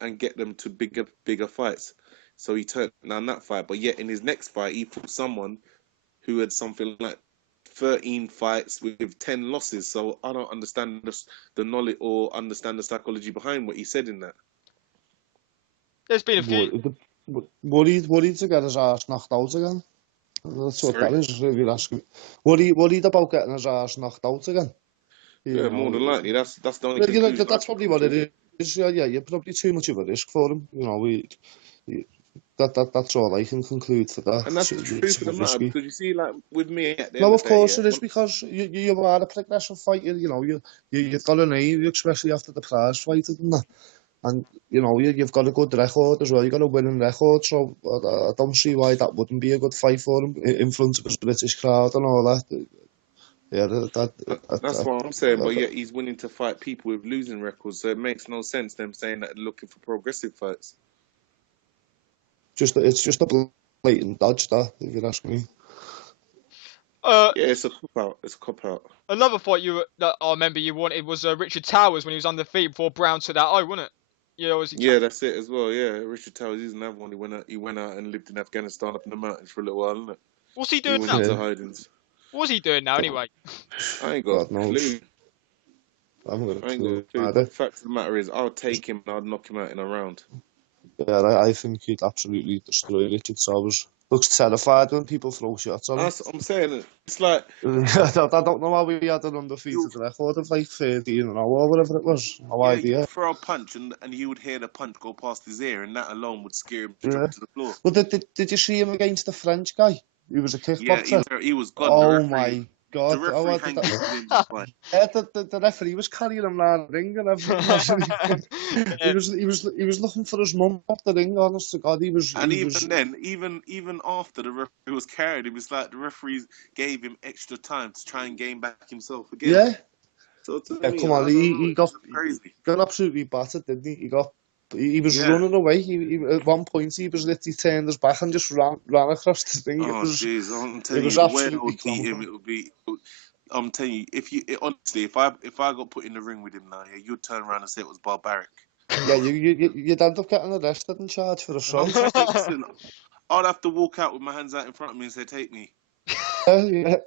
and get them to bigger fights. So he turned down that fight, but yet in his next fight, he fought someone who had something like 13 fights with 10 losses. So I don't understand the knowledge or understand the psychology behind what he said in that. There's been a few. Worried to get his ass knocked out again. That's what that is, if you're asking. Worried about getting his ass knocked out again. Yeah, more than likely. That's the only conclusion. That's probably what it is. Yeah, you're probably too much of a risk for him. That's all I can conclude for that. And that's the truth of the matter, because you see, like with me, at the no, of course it is, because you are a progressive fighter. You've got a name, especially after the prize fight, and that. And you've got a good record as well. You've got a winning record, so I don't see why that wouldn't be a good fight for him in front of his British crowd and all that. Yeah, that's what I'm saying. But yet he's willing to fight people with losing records, so it makes no sense them saying that they're looking for progressive fights. It's just a blatant dodge, that, if you ask me. Yeah, it's a cop-out. It's a cop-out. Another fight that I remember you wanted was Richard Towers when he was undefeated before Brown took that wasn't it? Yeah, that's it as well. Yeah, Richard Towers, he's another one. He went out and lived in Afghanistan up in the mountains for a little while, isn't it? What's he doing now? Into hidings. What's he doing now, anyway? I ain't got a clue. I ain't got a clue. The fact of the matter is, I'll take him and I'll knock him out in a round. Yeah, I think he'd absolutely destroy Richard Towers. Looks terrified when people throw shots at him. That's what I'm saying. It's like I don't know how we had an undefeated record of like 13 or whatever it was. No idea. You'd throw a punch and you would hear the punch go past his ear, and that alone would scare him to drop to the floor. Well, did you see him against the French guy? He was a kickboxer. Yeah, he was gone. Oh my God! The referee the referee was carrying him around the ring and everything. He was looking for his mum up the ring. Honest to God, he was. And even after the referee was carried, it was like the referees gave him extra time to try and gain back himself again. Yeah. So to Yeah, me, come I on, don't know. he It's got just crazy. absolutely battered, didn't he? He was Yeah. running away. At one point, he was literally turned his back and just ran across the thing. Oh jeez, I'm It telling was you, the way I absolutely would beat him, comical. it would be. I'm telling you, honestly, if I got put in the ring with him now, yeah, you'd turn around and say it was barbaric. Yeah, you'd end up getting arrested and charged for I'm assault. telling you, listen, I'd have to walk out with my hands out in front of me and say, "Take me."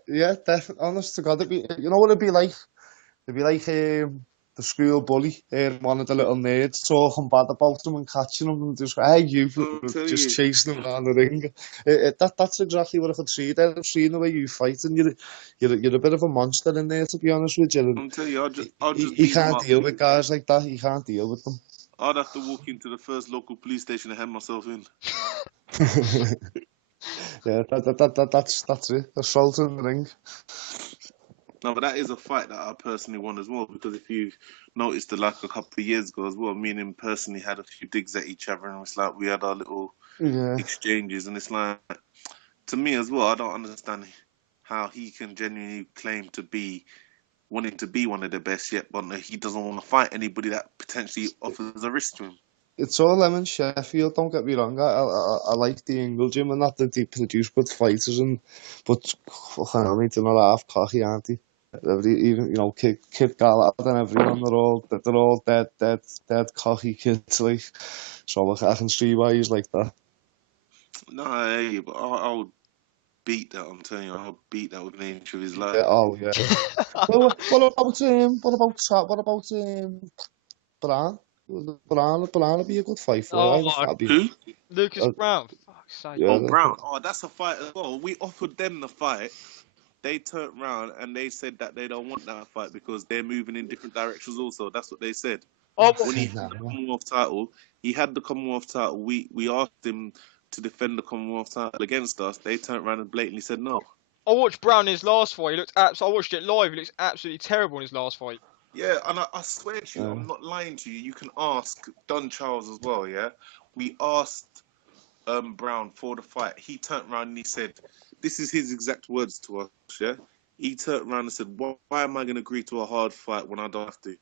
Yeah, definitely. Honest to God, you know what it'd be like? It'd be like the school bully, one of the little nerds talking bad about him and catching him and just, hey, you, I'm telling just you, chasing him around the ring. That's exactly what I could see there. I've seen the way you fight, and you're a bit of a monster in there, to be honest with you. And I'm telling you, I'll just he beat him can't up. deal with guys like that. He can't deal with them. I'd have to walk into the first local police station and hand myself in. Yeah, that's it. Assault in the ring. No, but that is a fight that I personally won as well, because if you noticed, like a couple of years ago as well, me and him personally had a few digs at each other, and it's like we had our little Yeah. exchanges, and it's like, to me as well, I don't understand how he can genuinely claim to be wanting to be one of the best yet, but he doesn't want to fight anybody that potentially offers a risk to him. It's all lemon Sheffield, don't get me wrong. I like the Ingle Gym and that they produce good fighters, but fucking hell, mate, they're not half cocky, aren't they? Even Kid Galahad and everyone, they're all dead cocky kids, like. So I can see why he's like that. No, hey, but I would beat that. I'm telling you, I'll beat that with an inch of his life. Yeah, oh yeah. Well, what about Bran? Bran would be a good fight for Oh, you. That'd be, Who? Lucas uh, Brown. Fuck's sake. yeah. Oh, Brown. Oh, that's a fight as well. We offered them the fight. They turned around and they said that they don't want that fight because they're moving in different directions also. That's what they said. Oh, When he had Nah, the Commonwealth title, he had the Commonwealth title. We asked him to defend the Commonwealth title against us. They turned around and blatantly said no. I watched Brown in his last fight. He looked I watched it live. He looks absolutely terrible in his last fight. Yeah, and I swear to you, I'm not lying to you. You can ask Don Charles as well, yeah? We asked Brown for the fight. He turned around and he said, this is his exact words to us, yeah? He turned around and said, why am I going to agree to a hard fight when I don't have to?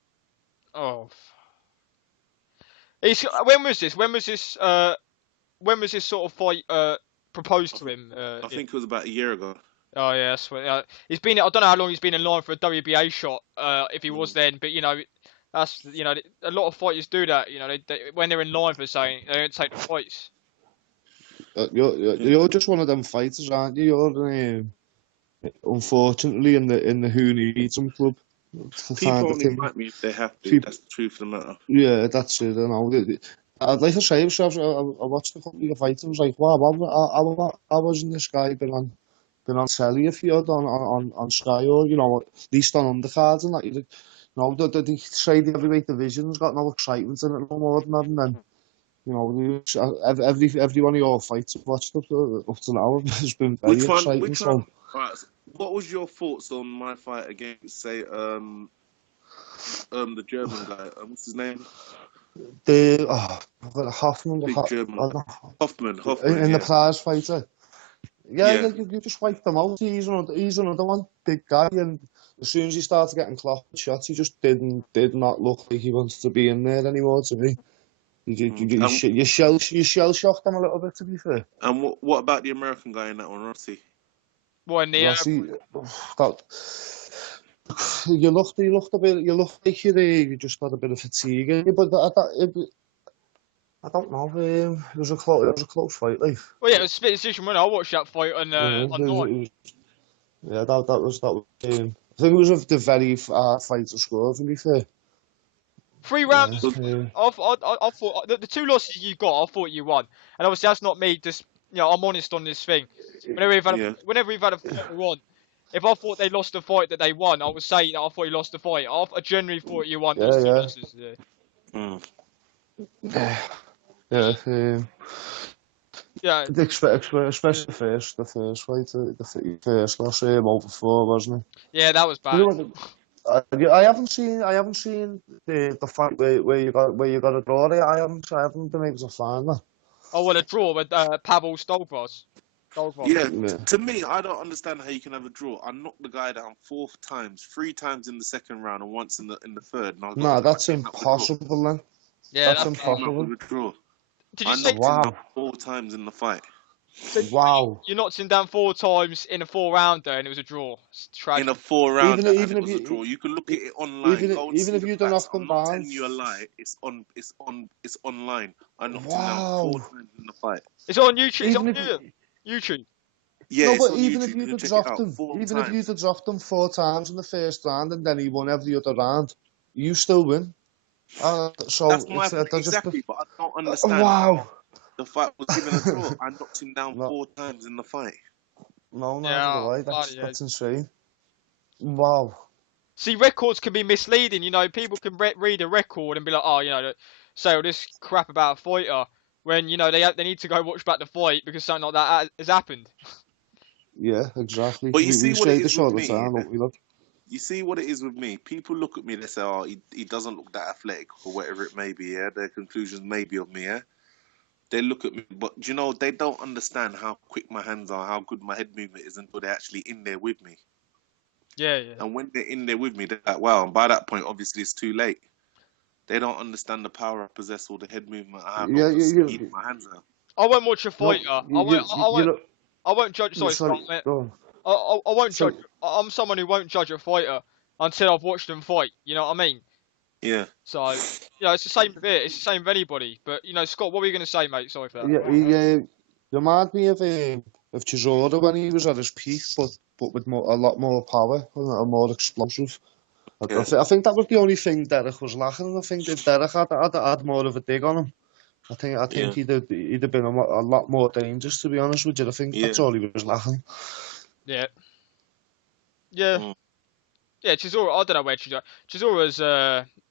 Oh. When was this? When was this sort of fight proposed to him? I think it was about a year ago. Oh yeah, he's been. I don't know how long he's been in line for a WBA shot. If he was then, but that's a lot of fighters do that. When they're in line for something, they don't take the fights. you're just one of them fighters, aren't you? You're unfortunately in the Who Needs 'em club. People Kind of only thing. fight me if they have to. People, That's the truth of the matter. yeah, that's it. I know. I'd like to say, I watched a couple of your fights and was like, wow, how wasn't this guy been on telly if you had on Sky or at least on undercards and that? They say the heavyweight division's got no excitement in it no more than that, and then. Every one of your fights I've watched up to now has been very exciting. Which one? Right, so what was your thoughts on my fight against, say, the German guy? What's his name? Hoffman. Big German. Hoffman. In the Yeah. prize fighter. Yeah, Yeah. you just wiped them out. He's another one, big guy, and as soon as he started getting clocked shots, he just did not look like he wanted to be in there anymore. To me, you shell shocked him a little bit. To be fair. And what about the American guy in that one, Rossi? Well, Rossi, that you looked a bit. You looked like you just had a bit of fatigue in you, but I don't know. It was a close fight, like. well, yeah, it was a split decision winner. I watched that fight online. Yeah, that was. I think it was the very hard fight to score. To be fair. 3 rounds. Yeah. I thought the 2 losses you got, I thought you won, and obviously that's not me. Just I'm honest on this thing. Whenever we've had a fight on, if I thought they lost the fight that they won, I would say that I thought you lost the fight. I genuinely thought you won those 2 losses. Yeah. Yeah. Especially the first fight, the first loss over 4, wasn't it? Yeah, that was bad. I haven't seen the fight where you got a draw there. I haven't been able to find that. Oh well, a draw with Pavel Stolbos. Over. Yeah, Yeah. to me, I don't understand how you can have a draw. I knocked the guy down 4 times, 3 times in the second round and once in the third, and Nah, that's came out with a draw. impossible then. Yeah, That's I came out impossible. with a draw. Did you I say? knocked him down Wow. 4 times in the fight. So Wow. you knocked him down 4 times in a 4-rounder, and it was a draw. It's In a tragic. 4 rounder, and Even it if was a draw. you You can look at it online. even Go and even see if the you'd have facts. knocked I'm them not down. telling you a lie. It's online. I knocked him down Wow. 4 times in the fight. It's on YouTube. It's on Even if YouTube. Yeah, no, it's but on even YouTube. if You you'd can have check it dropped out. him, Four even if you'd times. have dropped him 4 times in the first round and then he won every other round, you still win. So That's my it's point they're just exactly. But I don't understand wow. how the fight was given a draw. I knocked him down No, 4 times in the fight. no, neither Yeah, do I. bloody hell. That's insane. Wow. See, records can be misleading. You know, people can read a record and be like, oh, you know, say all this crap about a fighter when you know they need to go watch back the fight because something like that has happened. Yeah, exactly. But you We see what it say is this with all the me. time, Yeah? don't we? Look. You see what it is with me. People look at me. They say, "Oh, he doesn't look that athletic, or whatever it may be." Yeah, their conclusions may be of me. Yeah, they look at me, but you know they don't understand how quick my hands are, how good my head movement is until they're actually in there with me. Yeah. And when they're in there with me, they're like, "Wow!" And by that point, obviously, it's too late. They don't understand the power I possess or the head movement I have Yeah, or the speed my hands have. I won't watch a no, fighter. you know, I won't judge. Sorry, sorry. Scott, mate. Go on. I won't So judge. I'm someone who won't judge a fighter until I've watched them fight. You know what I mean? Yeah. So, you know, it's the same with it. It's the same with anybody. But you know, Scott, what were you going to say, mate? Sorry for that. yeah, he reminded me of Chisora when he was at his peak, but with a lot more power and more explosive. Yeah. I think that was the only thing Derek was lacking. I think if Derek had more of a dig on him, I think Yeah. he'd have been a lot more dangerous. To be honest with you, I think that's Yeah. all he was lacking. Yeah. Yeah. Mm. Yeah, Chisora, I don't know where Chisora's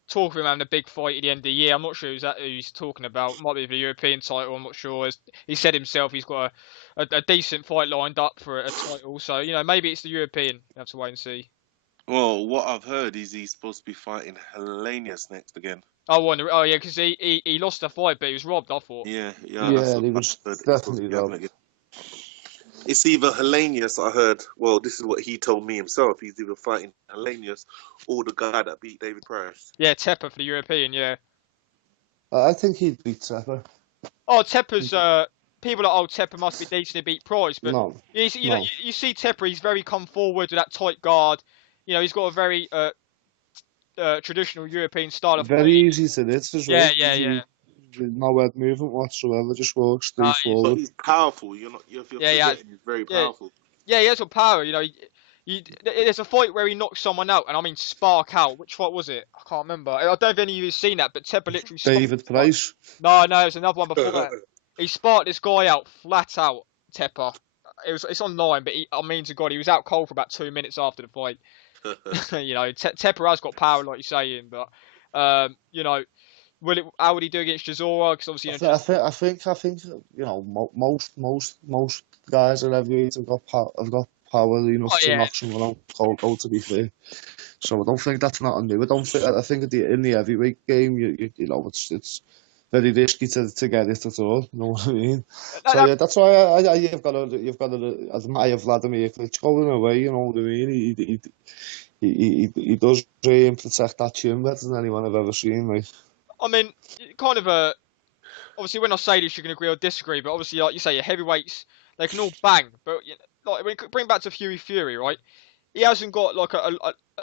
talking about having a big fight at the end of the year. I'm not sure who he's talking about. Might be the European title, I'm not sure. As he said himself, he's got a decent fight lined up for a title. So, you know, maybe it's the European. We'll have to wait and see. Well, what I've heard is he's supposed to be fighting Hellenius next again. I wonder. Oh, yeah, because he lost the fight, but he was robbed, I thought. Yeah, Yeah, that's what he I've was heard. He's supposed definitely to be having robbed. again. It's either Hellenius, I heard. Well, this is what he told me himself. He's either fighting Hellenius or the guy that beat David Price. Yeah, Tepper for the European, yeah. I think he'd beat Trevor. Oh, Tepper's, people are, Tepper must be decent to beat Price, but No, you know, no. you see Tepper, he's very come forward with that tight guard. You know, he's got a very traditional European style of Very fighting. easy to hit as well. Yeah. No head movement whatsoever, just walks straight But forward. But he's powerful. You're forgetting he's very powerful. Yeah, he has some power. You know, there's a fight where he knocked someone out, and I mean spark out. Which fight was it? I can't remember. I don't know if any of you have seen that, but Tepper literally David Price. No, it was another one before that. He sparked this guy out flat out. Tepper. It's online, but I mean to God, he was out cold for about 2 minutes after the fight. You know, Tepper has got power, like you're saying, but you know, how would he do against Chisora? Because obviously, you know, I think you know most guys at heavyweight have got power enough to knock someone out cold. To be fair, so I don't think that's not new. I think in the heavyweight game, you know, it's very risky to get it at all. You know what I mean? So yeah, that's why you've got to admire Vladimir Klitschko in a way. You know what I mean? He does protect that chin better than anyone I've ever seen. Like. I mean, kind of obviously when I say this, you can agree or disagree, but obviously, like you say, your heavyweights, they can all bang. But you know, like when you bring back to Fury, right? He hasn't got like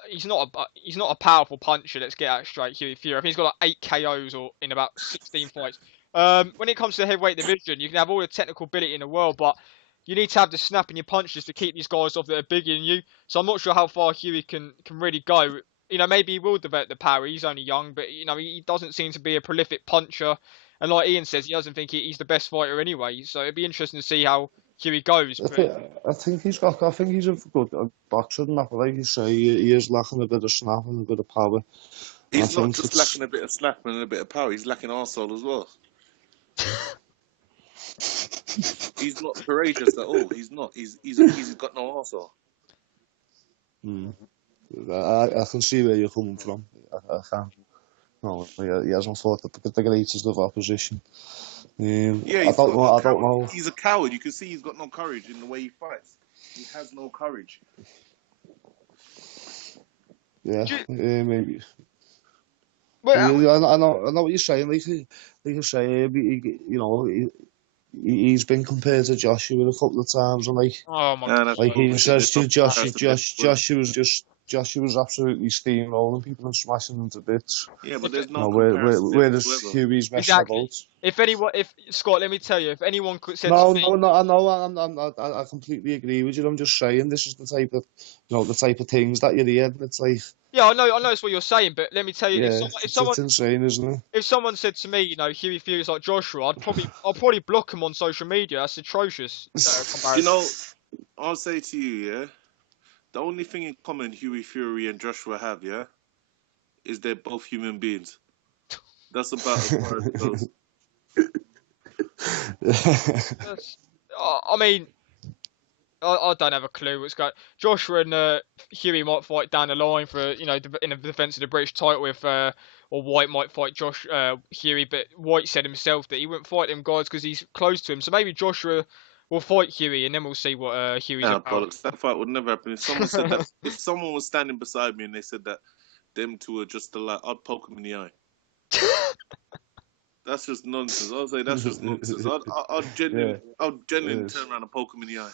he's not a powerful puncher. Let's get out straight, Fury. I think he's got like 8 KOs or in about 16 fights. When it comes to the heavyweight division, you can have all the technical ability in the world, but you need to have the snap in your punches to keep these guys off that are bigger than you. So I'm not sure how far Huey can really go. You know, maybe he will develop the power. He's only young, but you know, he doesn't seem to be a prolific puncher. And like Ian says, he doesn't think he's the best fighter anyway. So it'd be interesting to see how Huey goes. I think he's a good boxer, and that, like you say, he is lacking a bit of snap and a bit of power. He's not just lacking a bit of snap and a bit of power. He's lacking arsehole as well. He's not courageous at all. He's not. He's got no arsehole. I can see where you're coming from. I can. No, he hasn't fought the greatest of opposition. Yeah, I he's don't got know. no I don't courage. know. He's a coward. You can see he's got no courage in the way he fights. He has no courage. Yeah, Do you, maybe. well, I know what you're saying. Like you say, he's been compared to Joshua a couple of times, and oh my And that's like he bullshit. says There's no to Joshua, comparison there. Joshua was absolutely steamrolling people and smashing them to bits. Yeah, but if there's You no know, comparison there whereas whatsoever. Huey's messing exactly. about. If Scott, let me tell you, if anyone said to No, me, no, no. I know. I completely agree with you. I'm just saying this is the type of, the type of things that you hear. It's like, yeah, I know it's what you're saying, but let me tell you, yeah, it's insane, isn't it? if someone said to me, Huey Fury's like Joshua, I'll probably block him on social media. That's atrocious You comparison. know, I'll say to you, yeah, the only thing in common Huey Fury and Joshua have, yeah, is they're both human beings. That's about as far as it goes. That's, I mean, I don't have a clue what's going. Joshua and Huey might fight down the line for in the defence of the British title if or White might fight Huey, but White said himself that he wouldn't fight them guys because he's close to him. So maybe Joshua will fight Huey and then we'll see what Huey's Nah, about. bollocks. That fight would never happen. If someone said that, if someone was standing beside me and they said that them two are just alike, I'd poke them in the eye. That's just nonsense. I'll say that's just nonsense. I'd Yeah, genuinely it turn around and poke them in the eye.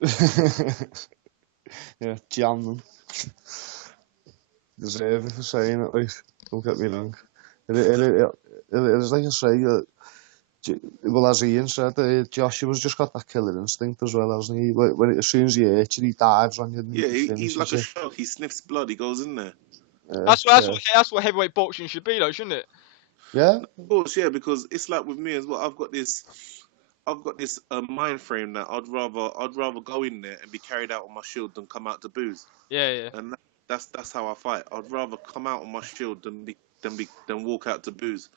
is. Yeah, jam them. Deserve it for saying it. Like, don't get me wrong. It is like I say. Well, as Ian said, Joshua's just got that killer instinct as well, hasn't he? As soon as he hurts you, he dives on you and Yeah, he he's finishes like a you. shark. He sniffs blood. He goes in there. That's what heavyweight boxing should be, though, shouldn't it? Yeah, Of course, yeah, because it's like with me as well. I've got this mind frame that I'd rather go in there and be carried out on my shield than come out to booze. Yeah, yeah. And that's how I fight. I'd rather come out on my shield than walk out to booze.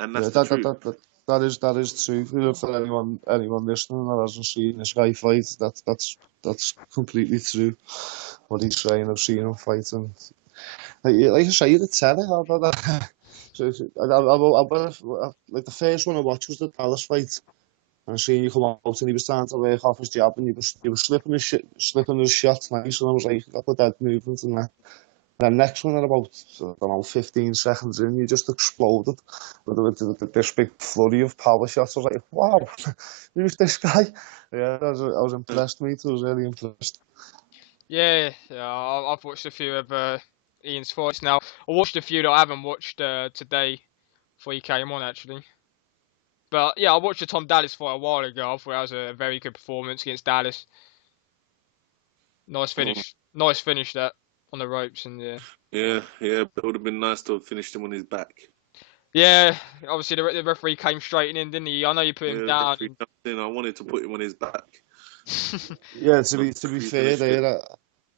And yeah. that's the truth. That is true. For anyone listening that hasn't seen this guy fight, that's completely true. What he's saying, I've seen him fight, and like I say, you'd tell it about that. Like the first one I watched was the Dallas fight. And seeing you come out and he was trying to work off his jab and he was slipping his shots nice, and I was like, got the dead movement and that. And then next one at about, I don't know, 15 seconds in, you just exploded with this big flurry of power shots. I was like, wow, who's this guy? Yeah, I was impressed, mate. I was really impressed. Yeah, I've watched a few of Ian's fights now. I watched a few that I haven't watched today before he came on, actually. But yeah, I watched the Tom Dallas fight a while ago. I thought that was a very good performance against Dallas. Nice finish. Nice finish that on the ropes and yeah. Yeah. But it would have been nice to have finished him on his back. Yeah, obviously the referee came straight in, didn't he? I know you put him down. I wanted to put him on his back. Yeah, to be fair, there,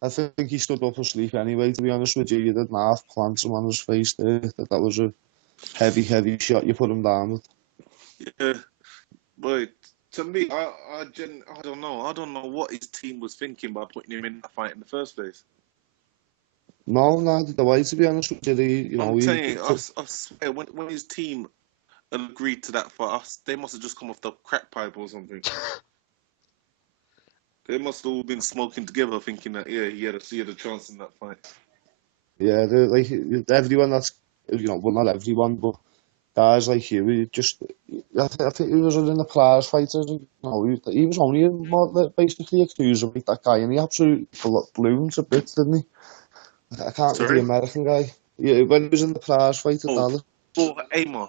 I think he stood up asleep anyway. To be honest with you, you didn't half plant him on his face there. That was a heavy shot. You put him down with. Yeah, but to me, I don't know. I don't know what his team was thinking by putting him in that fight in the first place. No, the way, to be honest with you, I'm telling you, I swear, when his team agreed to that fight, they must have just come off the crack pipe or something. They must have all been smoking together, thinking that he had a chance in that fight. yeah, like everyone that's, well, not everyone, but guys like you, I think he was in the prize fighters, he was only basically a cruiserweight, that guy, and he absolutely blew him to bits, didn't he? I can't remember the American guy. Yeah, when he was in the prize fight at Dallas. For Amor.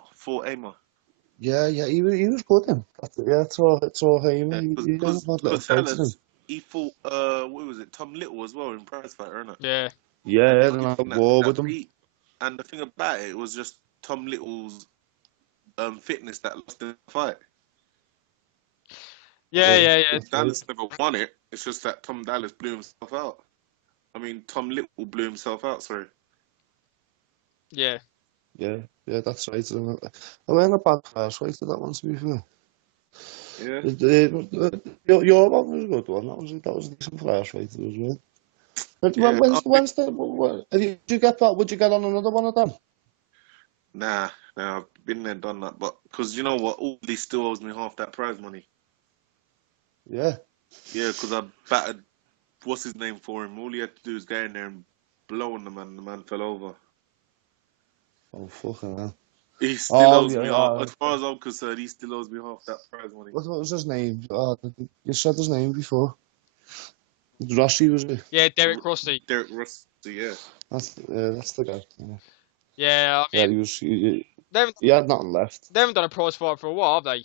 Yeah, he was good then. Yeah, it's all him. He had a little fight to him. He fought what was it, Tom Little as well in prize fighter, isn't it? Yeah. Yeah, and I had a war with him. And the thing about it was just Tom Little's fitness that lost the fight. Yeah. Dallas never won it. It's just that Tom Dallas blew himself out. I mean, Tom Little blew himself out. Sorry. Yeah. Yeah, that's right. I went a bad prize fight to that one, to be fair. Yeah. Your one was a good one. That was a decent prize fight as well. But did you get that? Would you get on another one of them? Nah. been there, done that. But because you know what, all these still owes me half that prize money. Yeah. Yeah, because I battered what's his name for him. All he had to do is go in there and blow on the man. The man fell over. Oh, fucking hell. He still Oh, owes yeah, me half. As far as I'm concerned, he still owes me half that prize money. what was his name? You said his name before. Rossi, was it? Yeah, Derek Rossi. Derek Russell, yeah. That's the guy. Yeah, Yeah, I yeah mean, they haven't, he had nothing left. they haven't done a prize fight for a while, have they?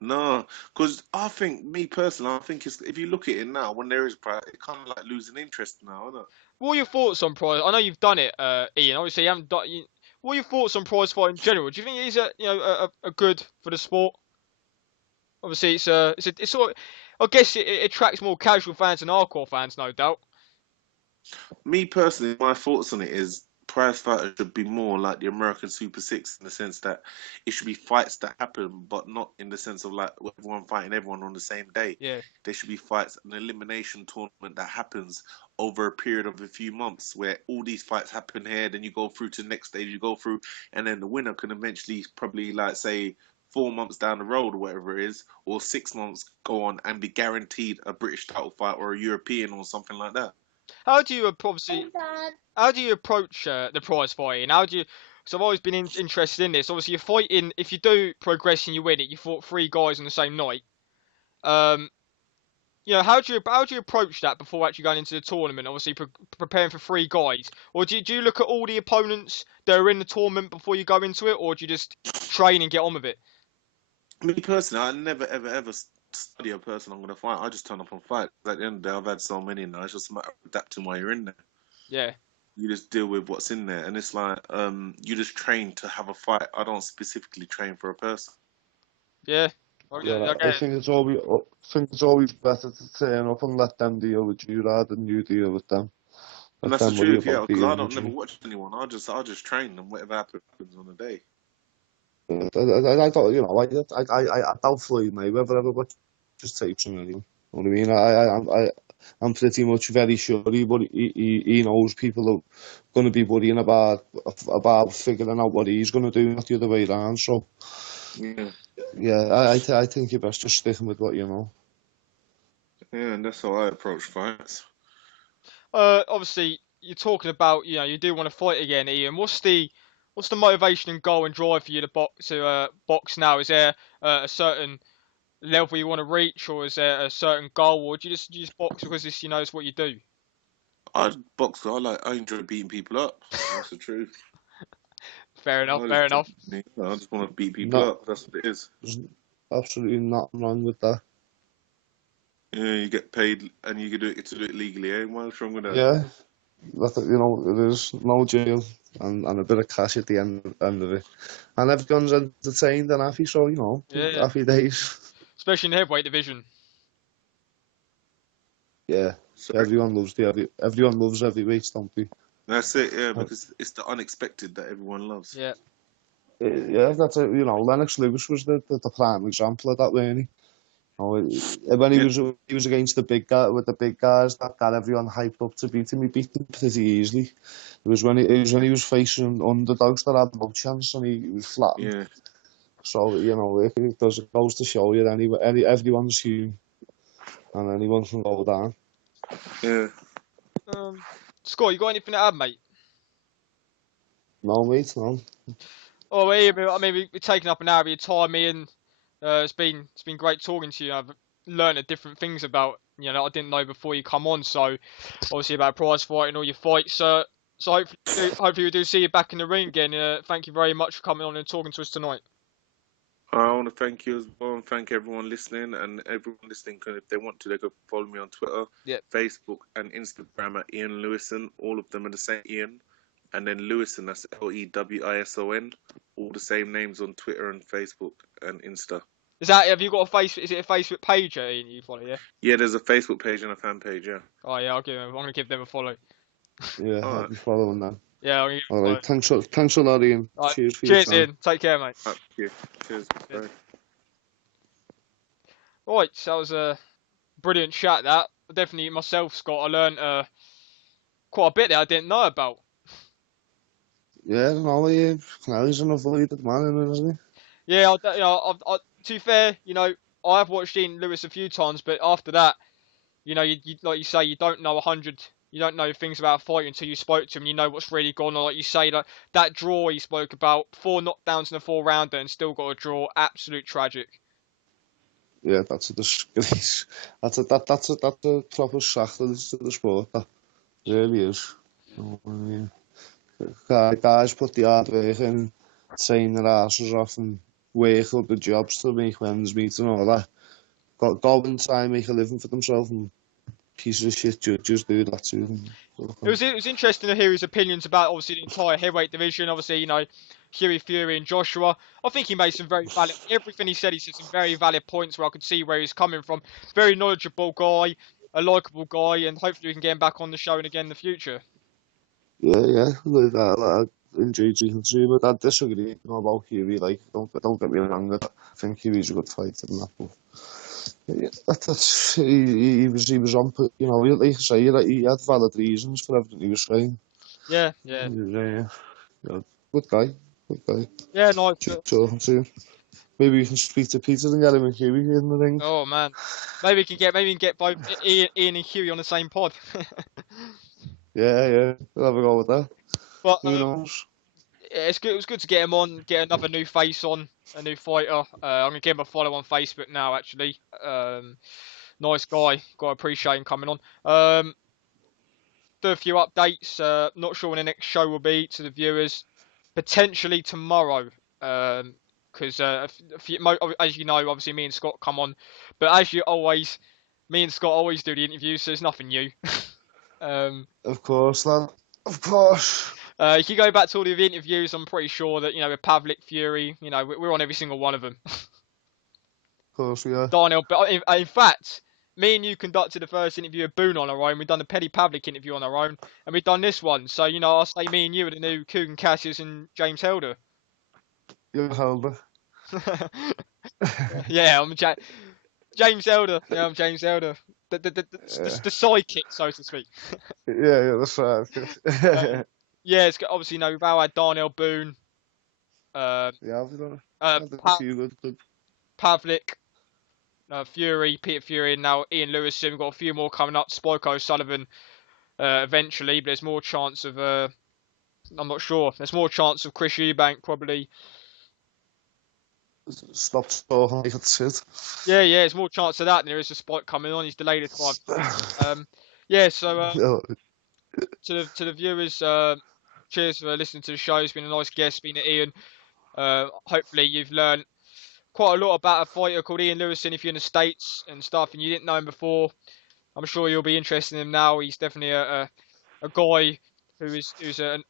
No, because I think, me personally, I think it's, if you look at it now, when there is prize, it kind of like losing interest now, isn't it? What are your thoughts on prize? I know you've done it, Ian. Obviously, you haven't done. What are your thoughts on prize fight in general? Do you think it is a good for the sport? Obviously, it's sort of, I guess it attracts more casual fans and hardcore fans, no doubt. Me personally, my thoughts on it is prize fighters should be more like the American Super Six in the sense that it should be fights that happen, but not in the sense of like everyone fighting everyone on the same day. Yeah. There should be fights, an elimination tournament that happens over a period of a few months where all these fights happen here, then you go through to the next stage, you go through, and then the winner can eventually probably like say 4 months down the road or whatever it is, or 6 months go on and be guaranteed a British title fight or a European or something like that. How do you how do you approach the prize fighting? How do you? So I've always been interested in this. Obviously, you're fighting. If you do progress and you win it, you fought 3 guys on the same night. Um, how do you approach that before actually going into the tournament? Obviously, preparing for 3 guys, or do you look at all the opponents that are in the tournament before you go into it, or do you just train and get on with it? Me personally, I never ever study a person I'm going to fight. I just turn up and fight. At the end of the day, I've had so many now. It's just a matter of adapting while you're in there. Yeah. You just deal with what's in there, and it's like you just train to have a fight. I don't specifically train for a person. Yeah. Yeah, I think it's always better to turn up and let them deal with you rather than you deal with them. And Let that's the them worry truth, yeah. about Because I dealing don't with never you. watch anyone. I just train, and whatever happens on the day. I don't, you know, I doubt Floyd Mayweather ever watches tapes from anyone. You know what I mean? I'm pretty much very sure he knows people are going to be worrying about figuring out what he's going to do, not the other way around. So, Yeah, yeah, I think you're best just sticking with what you know. yeah, and that's how I approach fights. Obviously, you're talking about you do want to fight again, Ian. What's the motivation and goal and drive for you to box now? Is there a certain level you want to reach, or is there a certain goal, or do you just box because it's what you do? I box. I enjoy beating people up. That's the truth. Fair enough. Fair enough. I just want to beat people No, up. That's what it is. there's absolutely nothing wrong with that. Yeah, you get paid and you can do it legally. Eh? What's wrong with that? Yeah, there's no jail and a bit of cash at the end of it. And everyone's entertained and happy, so, Yeah. happy days. Especially in the heavyweight division. Yeah, Sorry. everyone loves heavyweights, don't they? That's it. Yeah, because it's the unexpected that everyone loves. Yeah. Yeah, that's it. Lennox Lewis was the prime example of that, really. When he was against the big guy with the big guys, that got everyone hyped up to beat him. He beat them pretty easily. It was when he was facing underdogs that had no chance, and he was flattened. Yeah. So it goes to show you everyone's human, and anyone can go down. Yeah. Scott, you got anything to add, mate? No, mate, no. Oh, Ian, I mean, we've taken up an hour of your time, Ian. It's been great talking to you. I've learned different things about I didn't know before you come on. So obviously about prize fighting, all your fights. So hopefully we do see you back in the ring again. Thank you very much for coming on and talking to us tonight. I want to thank you as well and thank everyone listening. And everyone listening, if they want to, they can follow me on Twitter, Facebook, and Instagram at Ian Lewison. All of them are the same Ian. And then Lewison, that's Lewison. All the same names on Twitter and Facebook and Insta. Have you got a Facebook? Is it a Facebook page, Ian, you follow? Yeah. Yeah, there's a Facebook page and a fan page. Yeah. Oh yeah, I'm gonna give them a follow. Yeah, I'll be following that. Yeah. All right. Thanks a lot, Ian. Right. Cheers for your time. Ian. Take care, mate. Thank you. Cheers. Bye. Right, so that was a brilliant chat. That definitely myself, Scott. I learned quite a bit that I didn't know about. Yeah, no, he's an avoided man, isn't Yeah, to be fair, I've watched Ian Lewis a few times, but after that, you like you say, you don't know 100, you don't know things about a fight until you spoke to him. You know what's really gone on. Like you say, that draw he spoke about, 4 knockdowns in a 4-rounder and still got a draw. Absolute tragic. he? Yeah, that's a disgrace. That's a proper sacrilege to the sport. That really is. You know, I mean, guys put the hard work in, train their asses off, and work up the jobs to make men's meat and all that. Go and try and make a living for themselves, and pieces of shit judges do that to them. It was interesting to hear his opinions about obviously the entire heavyweight division. Obviously, Hughie Fury and Joshua. I think he made some very valid. Everything he said some very valid points where I could see where he's coming from. Very knowledgeable guy, a likable guy, and hopefully we can get him back on the show and again in the future. Yeah, like that. I enjoyed speaking to him, but I disagree about Hughie. Like, don't get me wrong. I think Hughie's a good fighter and that, but yeah, he was on. Like I say, he had valid reasons for everything he was saying. Yeah. Yeah, good guy, good guy. Yeah, nice. Talking to him. Maybe we can speak to Peter and get him and Hughie in the ring. Oh man, maybe we can get both Ian and Hughie on the same pod. Yeah, we'll have a go with that. But Who knows? yeah, it's good. It was good to get him on, get another new face on, a new fighter. I'm gonna give him a follow on Facebook now. Actually, nice guy. Gotta appreciate him coming on. Do a few updates. Not sure when the next show will be to the viewers. Potentially tomorrow. Because as you know, obviously me and Scott come on, but as you always, me and Scott always do the interviews, so there's nothing new. Of course, lad. Of course. If you go back to all the interviews, I'm pretty sure that with Pavlik, Fury, we're on every single one of them. Of course we are. Darnell, but in fact, me and you conducted the first interview of Boone on our own. We've done the Petty Pavlik interview on our own, and we've done this one. So I'll say me and you are the new Coogan Cassius and James Helder. You're Helder. Yeah, James Elder. Yeah, I'm James Elder. The sidekick, so to speak. Yeah, that's right. Yeah, it's obviously we've now had Darnell Boone. Yeah, I've done a few good. Pavlik, Fury, Peter Fury, and now Ian Lewison. We've got a few more coming up. Spike O'Sullivan eventually, but there's more chance of I'm not sure. There's more chance of Chris Eubank probably. Stop talking like it's Yeah, there's more chance of that than there is a Spike coming on. He's delayed it 5 times. Yeah, so to the viewers, cheers for listening to the show. It's been a nice guest, been Ian. Hopefully you've learned quite a lot about a fighter called Ian Lewison if you're in the States and stuff and you didn't know him before. I'm sure you'll be interested in him now. He's definitely a guy who's got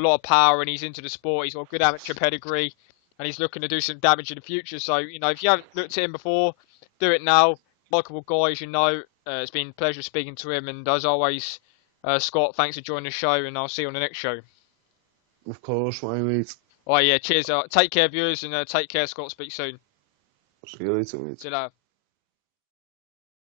a lot of power and he's into the sport. He's got a good amateur pedigree and he's looking to do some damage in the future. So, if you haven't looked at him before, do it now. Likeable guy, as you know. It's been a pleasure speaking to him. And as always, Scott, thanks for joining the show and I'll see you on the next show. Of course, my mate. Alright, yeah, cheers. Take care, viewers, and take care, Scott. Speak soon. See you later, mate. See you later.